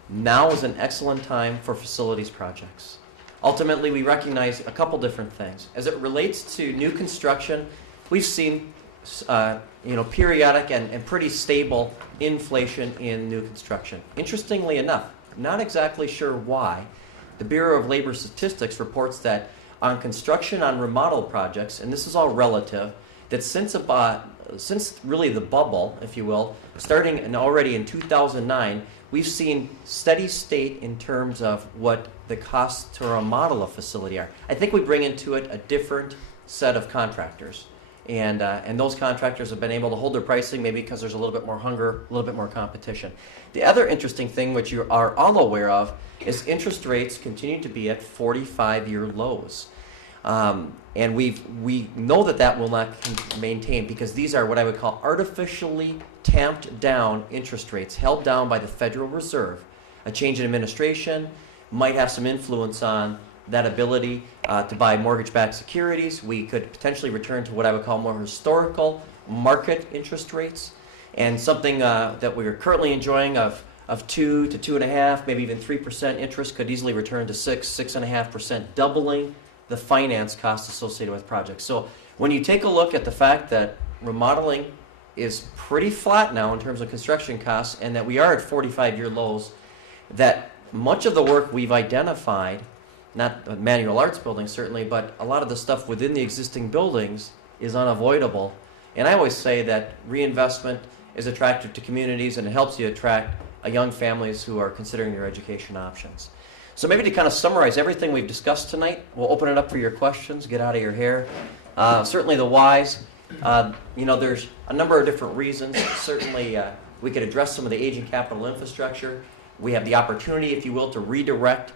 Now is an excellent time for facilities projects. Ultimately, we recognize a couple different things. As it relates to new construction, we've seen periodic and pretty stable inflation in new construction. Interestingly enough, not exactly sure why, the Bureau of Labor Statistics reports that on construction on remodel projects, and this is all relative, that since really the bubble, if you will, starting already in 2009, we've seen steady state in terms of what the costs to remodel a facility are. I think we bring into it a different set of contractors. And those contractors have been able to hold their pricing maybe because there's a little bit more hunger, a little bit more competition. The other interesting thing, which you are all aware of, is interest rates continue to be at 45-year lows. And we know that will not maintain because these are what I would call artificially tamped down interest rates held down by the Federal Reserve. A change in administration might have some influence on that ability to buy mortgage-backed securities. We could potentially return to what I would call more historical market interest rates, and something that we are currently enjoying of 2 to 2.5%, maybe even 3% interest could easily return to 6.5%, doubling the finance costs associated with projects. So when you take a look at the fact that remodeling is pretty flat now in terms of construction costs, and that we are at 45-year lows, that much of the work we've identified, not manual arts buildings certainly, but a lot of the stuff within the existing buildings is unavoidable. And I always say that reinvestment is attractive to communities, and it helps you attract young families who are considering their education options. So maybe to kind of summarize everything we've discussed tonight, we'll open it up for your questions, get out of your hair. Certainly the whys, there's a number of different reasons. Certainly we could address some of the aging capital infrastructure. We have the opportunity, if you will, to redirect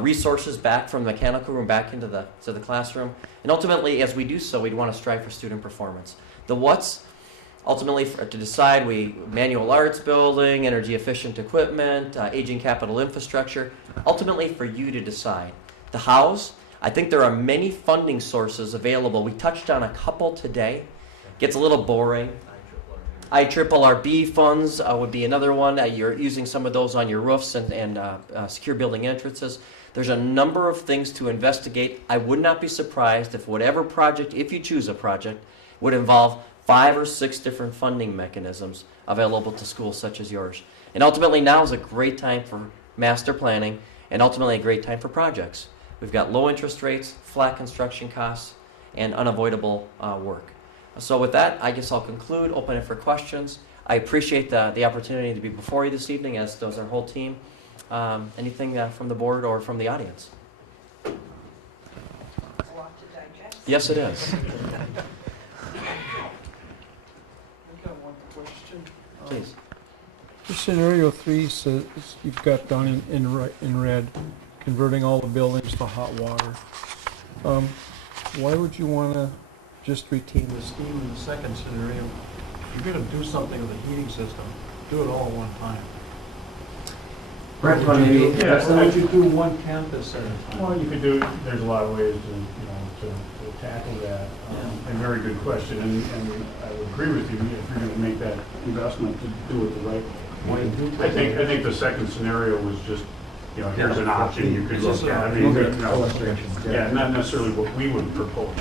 resources back from the mechanical room back into the classroom. And ultimately, as we do so, we'd want to strive for student performance. The what's, ultimately to decide, manual arts building, energy efficient equipment, aging capital infrastructure, ultimately for you to decide. The how's, I think there are many funding sources available. We touched on a couple today. Gets a little boring. IRRB funds would be another one. You're using some of those on your roofs and secure building entrances. There's a number of things to investigate. I would not be surprised if whatever project, if you choose a project, would involve 5 or 6 different funding mechanisms available to schools such as yours. And ultimately now is a great time for master planning, and ultimately a great time for projects. We've got low interest rates, flat construction costs, and unavoidable work. So with that, I guess I'll conclude, open it for questions. I appreciate the opportunity to be before you this evening, as does our whole team. Anything from the board or from the audience? A lot to digest. Yes, it is. I've got one question. Please. Scenario 3 says you've got down in red, converting all the buildings to hot water. Why would you want to just retain the steam in the second scenario? If you're going to do something with the heating system, do it all at one time. Why would you do one campus at a time? Well, you could do, there's a lot of ways to tackle that. A very good question, and I would agree with you if you're going to make that investment to do it the right way. I think the second scenario was just, here's an option you could look at. I mean, not necessarily what we would propose.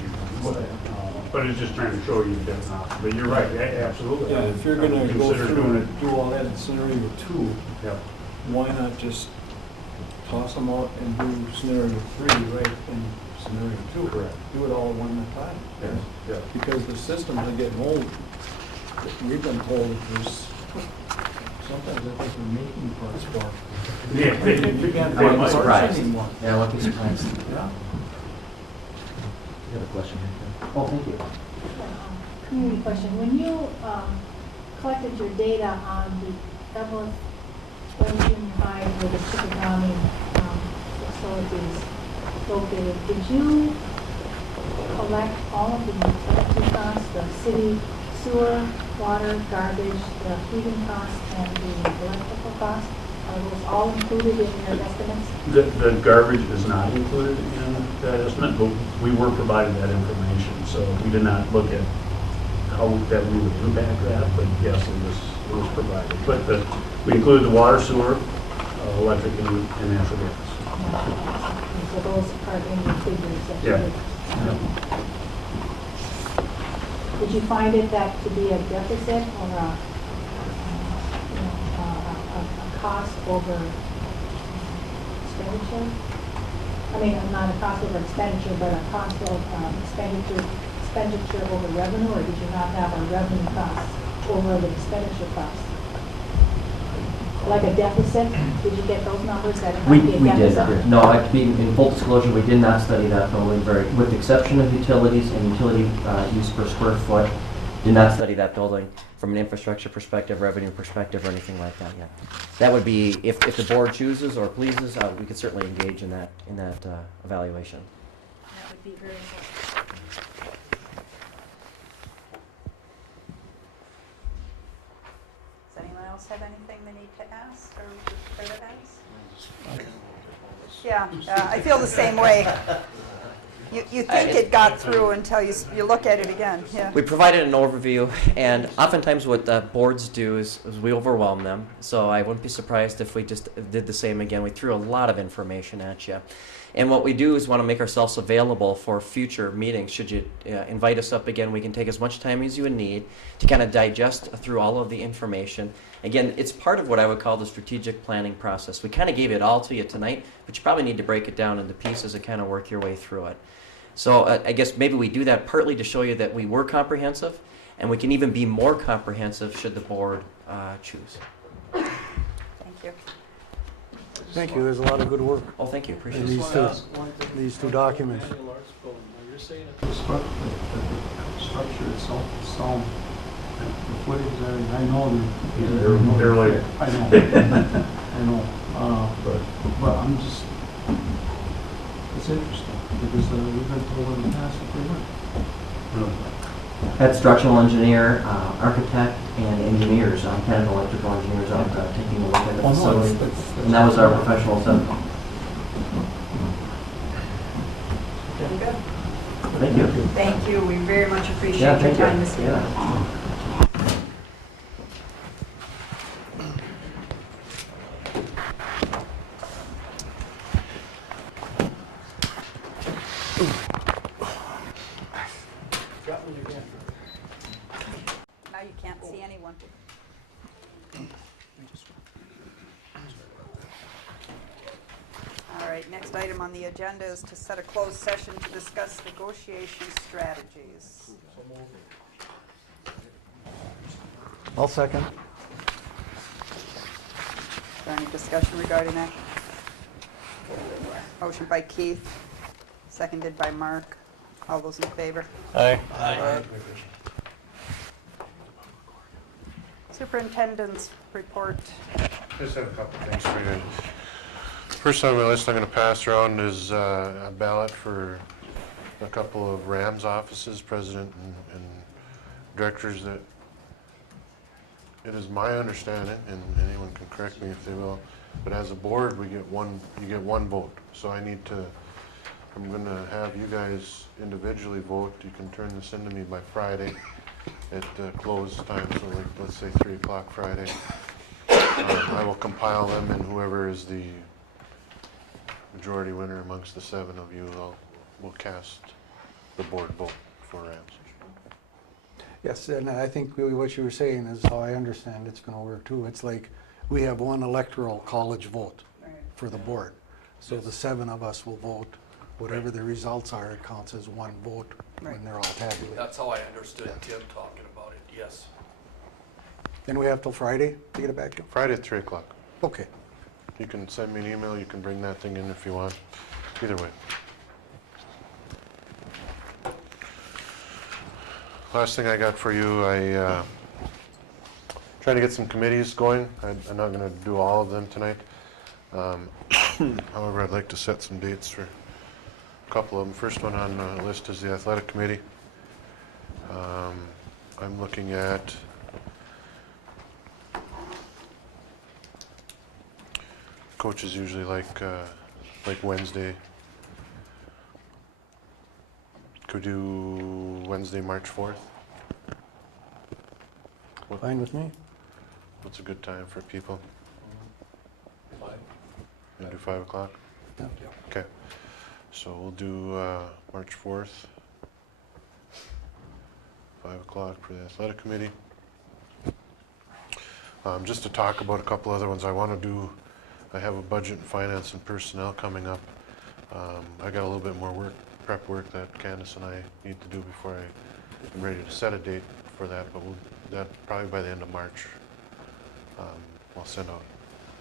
But it's just trying to show you that it's not, but you're right, absolutely. Yeah, if you're gonna go Consider through doing and do all that in scenario 2, Yeah. why not just toss them out and do scenario 3 right in scenario 2? Correct. Do it all at one time. Yes, yeah. Because the systems are getting old. We've been told that there's, sometimes I think we're making parts for. Yeah. You can't I wouldn't be parts surprised. anymore. Yeah, I wouldn't be surprised. Yeah. You have a question here? Oh, thank you. Community question. When you collected your data on the Eveleth Junior High where the Chickagami facilities located, did you collect all of the utility costs, the city sewer, water, garbage, the heating costs, and the electrical costs? Are those all included in your estimates? The garbage is not included in that estimate, but we were provided that information, so we did not look at how that we would impact that, but yes, it was provided. But we included the water, sewer, electric, and natural gas. So those are in your figures that you Yeah. did. Did you find it that to be a deficit or a cost over expenditure? I mean, not a cost over expenditure, but a cost of expenditure over revenue, or did you not have a revenue cost over the expenditure cost? Like a deficit? Did you get those numbers that it We might be a did. deficit? No, in full disclosure, we did not study that building with the exception of utilities and utility use per square foot. Did not study that building from an infrastructure perspective, revenue perspective, or anything like that yet. That would be, if the board chooses or pleases, we could certainly engage in that evaluation. That would be very helpful. Does anyone else have anything they need to ask or further ask? Yeah, I feel the same way. You think it got through until you look at it again, yeah. We provided an overview, and oftentimes what the boards do is we overwhelm them. So I wouldn't be surprised if we just did the same again. We threw a lot of information at you. And what we do is want to make ourselves available for future meetings. Should you invite us up again, we can take as much time as you would need to kind of digest through all of the information. Again, it's part of what I would call the strategic planning process. We kind of gave it all to you tonight, but you probably need to break it down into pieces and kind of work your way through it. So I guess maybe we do that partly to show you that we were comprehensive, and we can even be more comprehensive should the board choose. Thank you. Thank you, there's a lot of good work Oh, thank you. Appreciate in it. these two documents. You're saying that the structure itself is sound, the footings, I know They're like, I know, I know, but I'm just, it's interesting, because we've been told in the past that they weren't. Had structural engineer, architect, and engineers, kind of electrical engineers out taking a look at the facility. And that was our professional assessment. Thank you. Thank you, we very much appreciate Yeah, your thank you. time this evening. Yeah. Now you can't see anyone. All right, next item on the agenda is to set a closed session to discuss negotiation strategies. I'll second. Is there any discussion regarding that? Motion by Keith, seconded by Mark. All those in favor? Aye. Superintendent's report. Just have a couple things for you. First on my list I'm going to pass around is a ballot for a couple of Rams offices, president and directors. That it is my understanding, and anyone can correct me if they will, but as a board you get one vote. So I'm going to have you guys individually vote. You can turn this into me by Friday at close time, so like let's say 3 o'clock Friday. I will compile them, and whoever is the majority winner amongst the 7 of you will cast the board vote for Rams. Yes, and I think really what you were saying is how I understand it's gonna work too. It's like, we have one electoral college vote for the board. So the 7 of us will vote, whatever the results are, it counts as one vote when they're all tabulated. That's how I understood Tim talking about it, yes. Then we have till Friday to get it back to you? Friday at 3 o'clock. Okay. You can send me an email, you can bring that thing in if you want, either way. Last thing I got for you, trying to get some committees going. I'm not going to do all of them tonight. However, I'd like to set some dates for a couple of them. First one on the list is the athletic committee. I'm looking at coaches usually like Wednesday. Could do Wednesday, March 4th. Fine with me. What's a good time for people? Fine. You do 5 o'clock? Yeah. Okay. So we'll do March 4th, 5 o'clock for the athletic committee. Just to talk about a couple other ones I want to do. I have a budget and finance and personnel coming up. I got a little bit more prep work that Candace and I need to do before I'm ready to set a date for that, but that probably by the end of March. I'll send out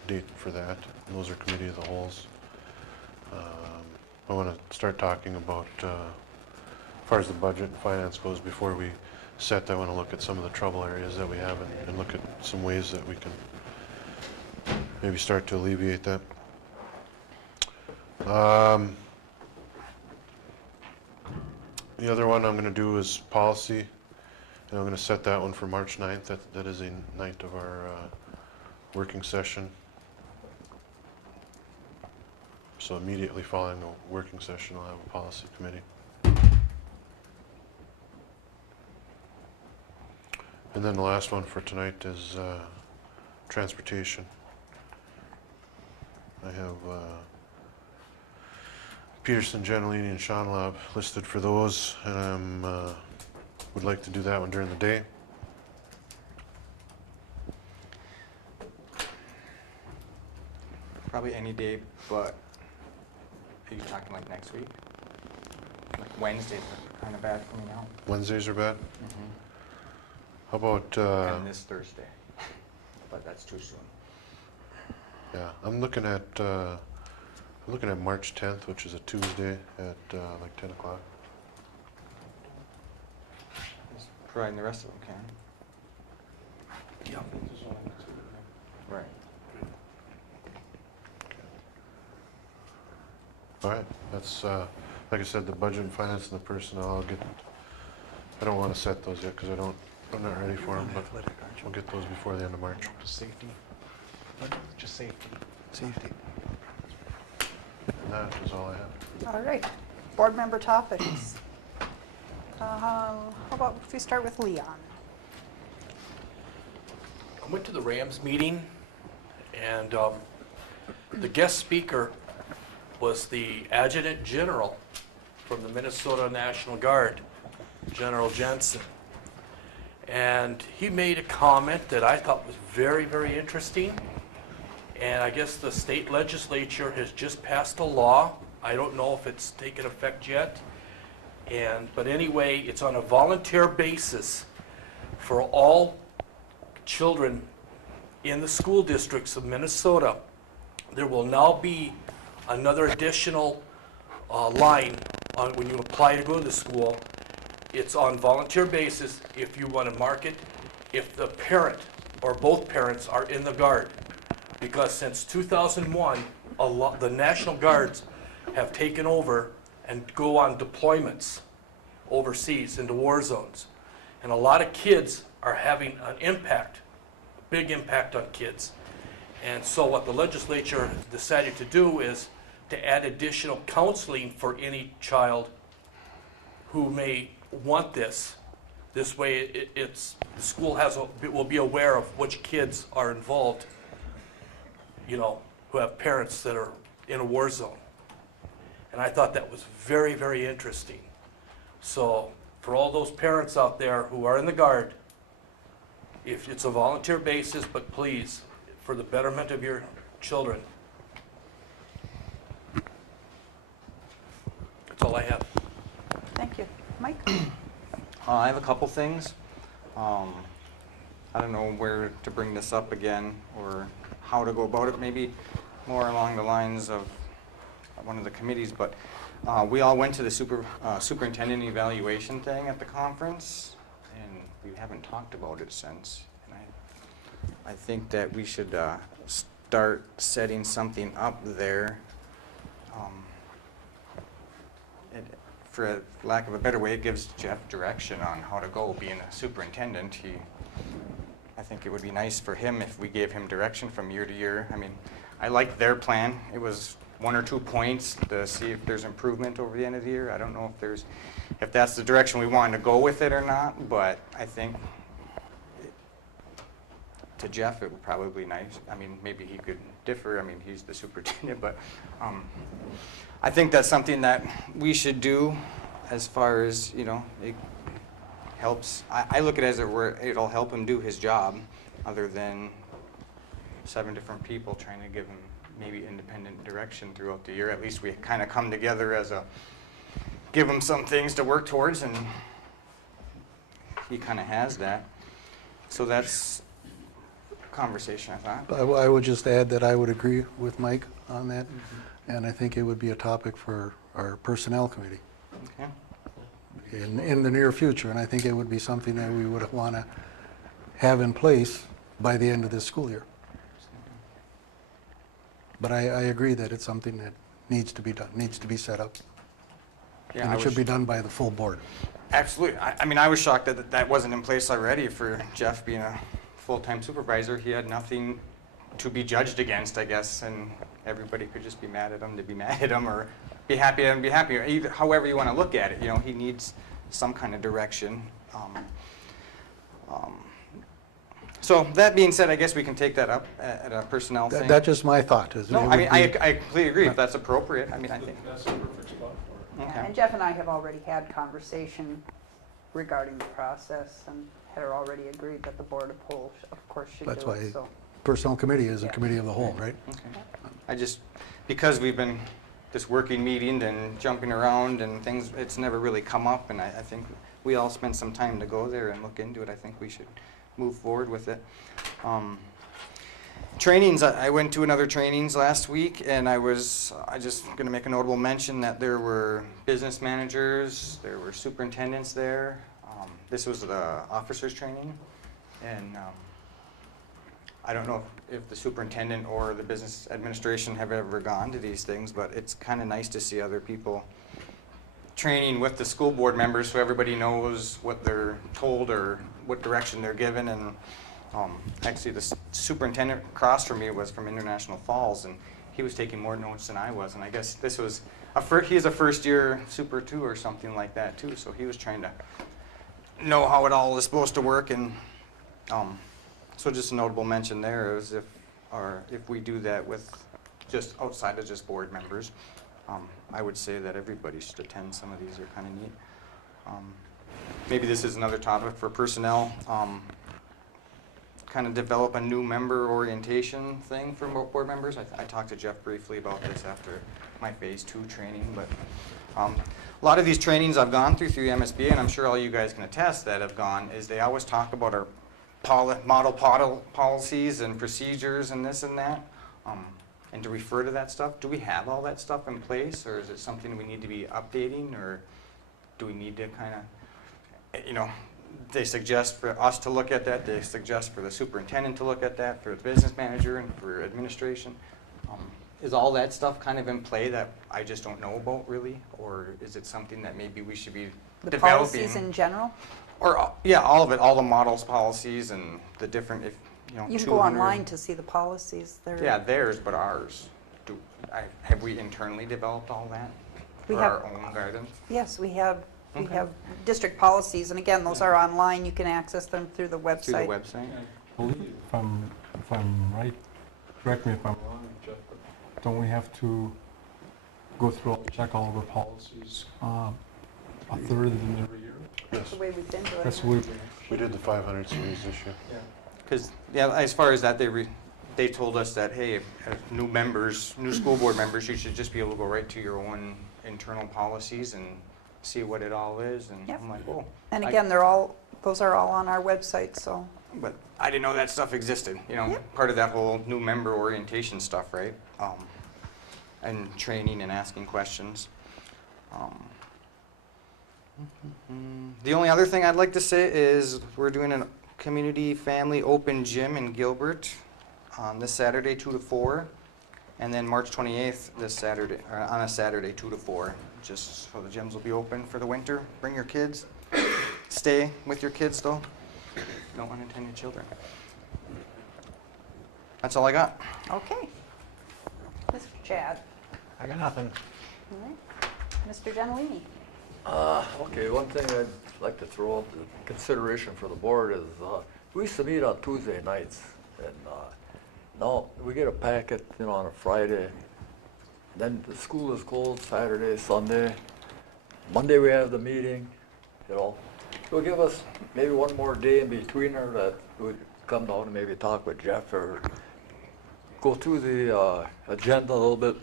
a date for that. And those are committee of the wholes. I want to start talking about, as far as the budget and finance goes, before we set, I want to look at some of the trouble areas that we have and look at some ways that we can maybe start to alleviate that. The other one I'm going to do is policy, and I'm going to set that one for March 9th. That is a night of our working session. So immediately following the working session, I'll have a policy committee. And then the last one for tonight is transportation. I have Peterson, Gentilini, and Schonlaub listed for those, and I would like to do that one during the day. Probably any day, but are you talking like next week? Like Wednesdays are kind of bad for me now. Wednesdays are bad? How about... and this Thursday, but that's too soon. Yeah, I'm looking at March 10th, which is a Tuesday at like 10 o'clock. Providing the rest of them can. Yeah. Right. All right, that's, like I said, the budget and finance and the personnel, I don't want to set those yet because I'm not ready for them, but we'll get those before the end of March. Safety. Just safety. Safety. And that is all I have. All right. Board member topics. How about if we start with Leon? I went to the Rams meeting, and the guest speaker was the Adjutant General from the Minnesota National Guard, General Jensen. And he made a comment that I thought was very, very interesting. And I guess the state legislature has just passed a law. I don't know if it's taken effect yet. But anyway, it's on a volunteer basis for all children in the school districts of Minnesota. There will now be another additional line on when you apply to go to the school. It's on volunteer basis if you want to mark it, if the parent or both parents are in the Guard. Because since 2001, the National Guards have taken over and go on deployments overseas into war zones. And a lot of kids are having an impact, a big impact on kids. And so what the legislature decided to do is to add additional counseling for any child who may want this. This way the school will be aware of which kids are involved, who have parents that are in a war zone. And I thought that was very, very interesting. So for all those parents out there who are in the Guard, if it's a volunteer basis, but please, for the betterment of your children. That's all I have. Thank you. Mike? I have a couple things. I don't know where to bring this up again or how to go about it. Maybe more along the lines of one of the committees, but we all went to the superintendent evaluation thing at the conference, and we haven't talked about it since. And I think that we should start setting something up there. For lack of a better way, it gives Jeff direction on how to go. Being a superintendent, I think it would be nice for him if we gave him direction from year to year. I mean, I liked their plan. It was 1 or 2 points to see if there's improvement over the end of the year. I don't know if that's the direction we wanted to go with it or not, but I think to Jeff it would probably be nice. I mean, maybe he could differ. I mean, he's the superintendent, but I think that's something that we should do as far as, it helps. I look at it as it'll help him do his job, other than 7 different people trying to give him maybe independent direction throughout the year. At least we kind of come together give him some things to work towards, and he kind of has that. So that's a conversation, I thought. I would just add that I would agree with Mike on that, and I think it would be a topic for our personnel committee Okay. in the near future, and I think it would be something that we would want to have in place by the end of this school year. But I agree that it's something that needs to be done, needs to be set up. Yeah, And it should be done by the full board. Absolutely. I mean, I was shocked that wasn't in place already for Jeff being a full-time supervisor. He had nothing to be judged against, I guess, and everybody could just be mad at him to be mad at him, or be happy at him to be happy. Either, however you want to look at it, he needs some kind of direction. So that being said, I guess we can take that up at a personnel thing. That's just my thought. No, I mean, I completely agree if that's appropriate. I mean, I think That's a perfect spot for it. Okay. And Jeff and I have already had conversation regarding the process, and had already agreed that the Board of course, should That's do why it, so. Personnel committee is a Yeah. committee of the whole, right? Okay. Because we've been just working meeting and jumping around and things, it's never really come up, and I think we all spent some time to go there and look into it. I think we should move forward with it. Trainings, I went to another trainings last week, and I just going to make a notable mention that there were business managers, there were superintendents there. This was the officers training, and I don't know if the superintendent or the business administration have ever gone to these things, but it's kind of nice to see other people training with the school board members, so everybody knows what they're told or what direction they're given. And actually, the superintendent across from me was from International Falls, and he was taking more notes than I was. And I guess this was he's a first-year super too, or something like that too. So he was trying to know how it all is supposed to work. And so just a notable mention there is if we do that with just outside of just board members. I would say that everybody should attend. Some of these are kind of neat. Maybe this is another topic for personnel. Kind of develop a new member orientation thing for board members. I talked to Jeff briefly about this after my phase 2 training, but a lot of these trainings I've gone through MSBA, and I'm sure all you guys can attest that have gone, is they always talk about our model policies and procedures and this and that. And to refer to that stuff. Do we have all that stuff in place, or is it something we need to be updating, or do we need to kind of, they suggest for us to look at that, they suggest for the superintendent to look at that, for the business manager and for administration. Is all that stuff kind of in play that I just don't know about really, or is it something that maybe we should be The developing? policies in general? Or, yeah, all of it, all the models, policies, and the different, You can go online to see the policies. Yeah, theirs, but ours. Have we internally developed all that We for have- our own guidance? Yes, we have Okay. district policies, and again, those are online. You can access them through the website. Through the website? I believe, if I'm right, correct me if I'm wrong, Jeff, but don't we have to go through, check all of our policies a third of them every year? That's the way we've been doing That's it. weird. We did the 500 series this year. Because, yeah, as far as that, they told us that, hey, new members, new school board members, you should just be able to go right to your own internal policies and see what it all is. And Yep. I'm like, whoa. And again, those are all on our website, so. But I didn't know that stuff existed, you know, Yep. part of that whole new member orientation stuff, right? And training and asking questions. The only other thing I'd like to say is we're doing a community family open gym in Gilbert on this Saturday, 2 to 4. And then March 28th, this Saturday, or on a Saturday, 2 to 4. Just so the gyms will be open for the winter. Bring your kids. Stay with your kids, though. Don't unintended children. That's all I got. Okay. Mr. Chad. I got nothing. All right. Mr. Gentilini. Okay, one thing I'd like to throw up to consideration for the board is, we used to meet on Tuesday nights, and now we get a packet, on a Friday, then the school is closed Saturday, Sunday, Monday we have the meeting, It'll give us maybe one more day in between her that would come down and maybe talk with Jeff or go through the agenda a little bit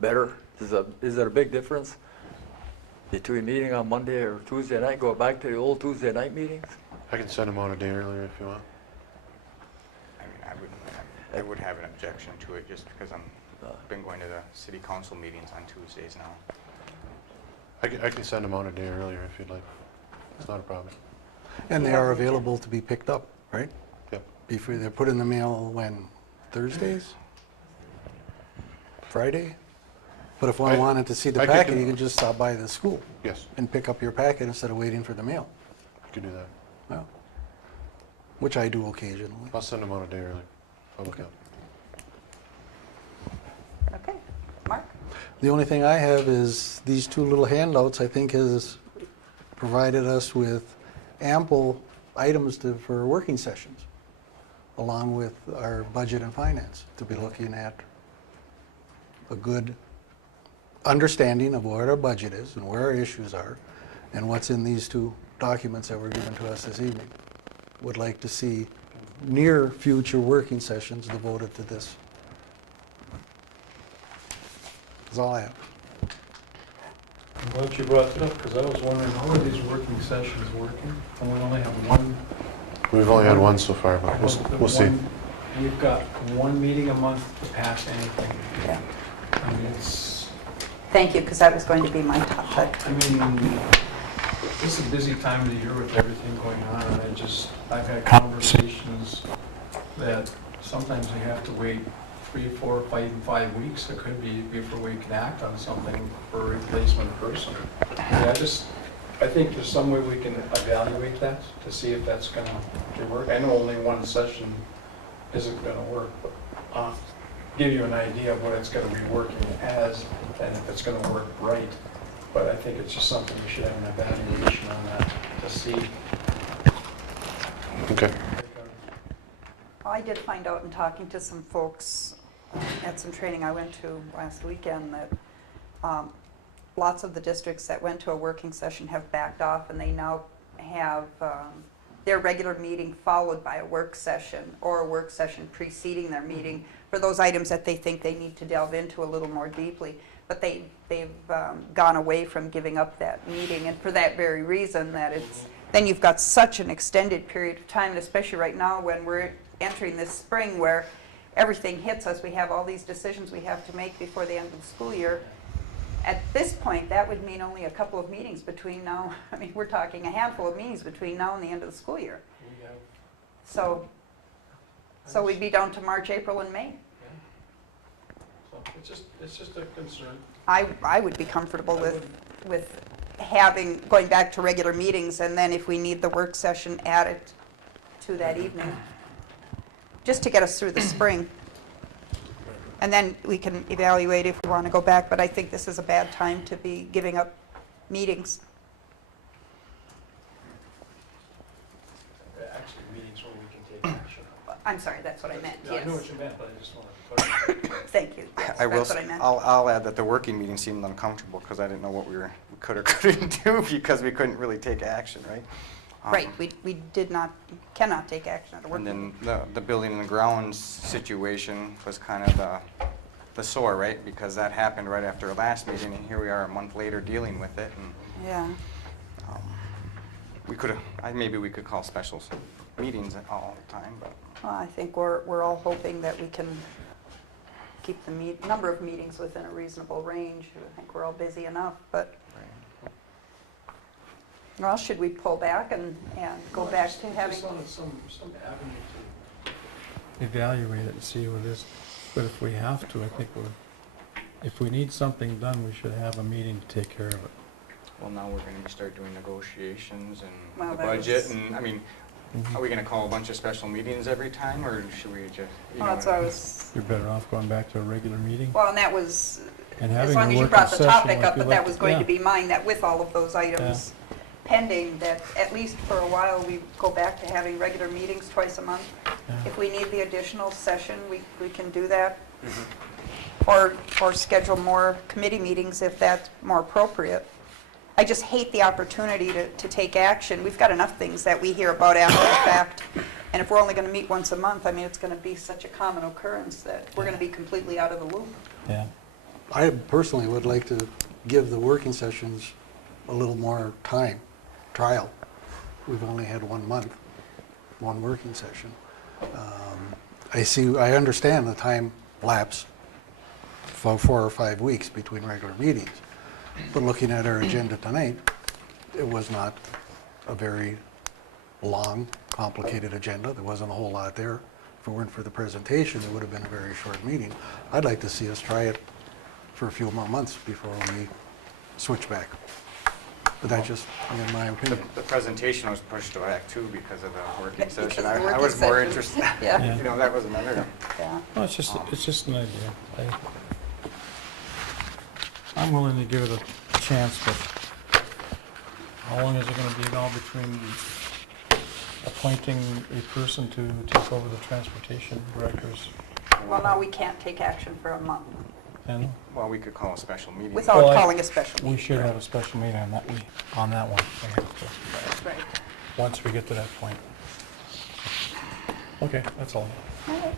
better. Is there a big difference between meeting on Monday or Tuesday night, go back to the old Tuesday night meetings? I can send them out a day earlier if you want. I mean, I would have an objection to it just because I've been going to the city council meetings on Tuesdays now. I can send them out a day earlier if you'd like. It's not a problem. And they are available to be picked up, right? Yep. Before they're put in the mail when? Thursdays? Friday? But if one wanted to see the I packet, you can just stop by the school. Yes. And pick up your packet instead of waiting for the mail. I can do that. Well, which I do occasionally. I'll send them out a day early. I'll look out. Okay. Mark? The only thing I have is these two little handouts, I think, has provided us with ample items for working sessions, along with our budget and finance, to be looking at a good understanding of what our budget is and where our issues are and what's in these two documents that were given to us this evening. Would like to see near future working sessions devoted to this. That's all I have. I'm glad you brought it up, because I was wondering, how are these working sessions working? And we only have one. We've only had one so far, but we'll see. We've got one meeting a month to pass anything. Yeah. I mean, it's, Thank you, because that was going to be my topic. I mean, it's a busy time of the year with everything going on, and I've had conversations that sometimes we have to wait 3, 4, 5 weeks. It could be before we can act on something for a replacement person. I think there's some way we can evaluate that to see if that's going to work. I know only one session isn't going to work, but give you an idea of what it's going to be working as and if it's going to work right. But I think it's just something we should have an evaluation on that to see. Okay. I did find out in talking to some folks at some training I went to last weekend that lots of the districts that went to a working session have backed off, and they now have their regular meeting followed by a work session or a work session preceding their meeting for those items that they think they need to delve into a little more deeply. But they've gone away from giving up that meeting, and for that very reason, that then you've got such an extended period of time, and especially right now when we're entering this spring where everything hits us, we have all these decisions we have to make before the end of the school year. At this point, that would mean only a couple of meetings between now. I mean, we're talking a handful of meetings between now and the end of the school year. So we'd be down to March, April, and May. So it's just a concern. I would be comfortable with going back to regular meetings, and then if we need the work session added to that evening, just to get us through the spring. And then we can evaluate if we want to go back, but I think this is a bad time to be giving up meetings. Actually, meetings where we can take action. I'm sorry, that's what I meant, Yeah, yes. I know what you meant, but I just wanted to clarify. Thank you, yes, I will, that's what I meant. I'll add that the working meeting seemed uncomfortable because I didn't know what we could or couldn't do because we couldn't really take action, right? Right, we cannot take action at a working And meeting. then the building and grounds situation was kind of the sore, right? Because that happened right after our last meeting, and here we are a month later dealing with it. And Yeah. we could have, maybe we could call specials meetings all the time, but Well, I think we're all hoping that we can keep the number of meetings within a reasonable range. I think we're all busy enough, but, well, should we pull back and go back to having? Just wanted some avenue to evaluate it and see what it is. But if we have to, I think if we need something done, we should have a meeting to take care of it. well, now we're going to start doing negotiations and Well, the that budget, was- and I mean, Mhm. are we going to call a bunch of special meetings every time, or should we just, you Well, know? that's what I was, You're better off going back to a regular meeting well, and that was, and as having long a as you working brought the session topic like up, you but that like- was going to yeah. be mine, that with all of those items pending, that at least for a while, we go back to having regular meetings twice a month. Yeah. If we need the additional session, we can do that. Mhm. Or schedule more committee meetings if that's more appropriate. I just hate the opportunity to take action. We've got enough things that we hear about after the fact, and if we're only going to meet once a month, I mean, it's going to be such a common occurrence that we're going to be completely out of the loop. Yeah. I personally would like to give the working sessions a little more time, trial. We've only had 1 month, one working session. I understand the time lapse for 4 or 5 weeks between regular meetings. But looking at our agenda tonight, it was not a very long, complicated agenda. There wasn't a whole lot there. If it weren't for the presentation, it would have been a very short meeting. I'd like to see us try it for a few more months before we switch back. But that's just, in my opinion. The presentation was pushed back too because of the working Because session. of the I working was more session. interested, Yeah. you know, that was another. Yeah. Well, it's just an idea. I'm willing to give it a chance, but how long is it going to be now between appointing a person to take over the transportation directors? Well, now we can't take action for a month And Well, we could call a special meeting. without Well, calling a special we meeting. should have a special meeting on that one. We have to, That's right. once we get to that point. Okay, that's all. All right.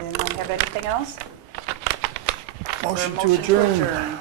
Anyone have anything else? Motion Or a to adjourn. adjourn?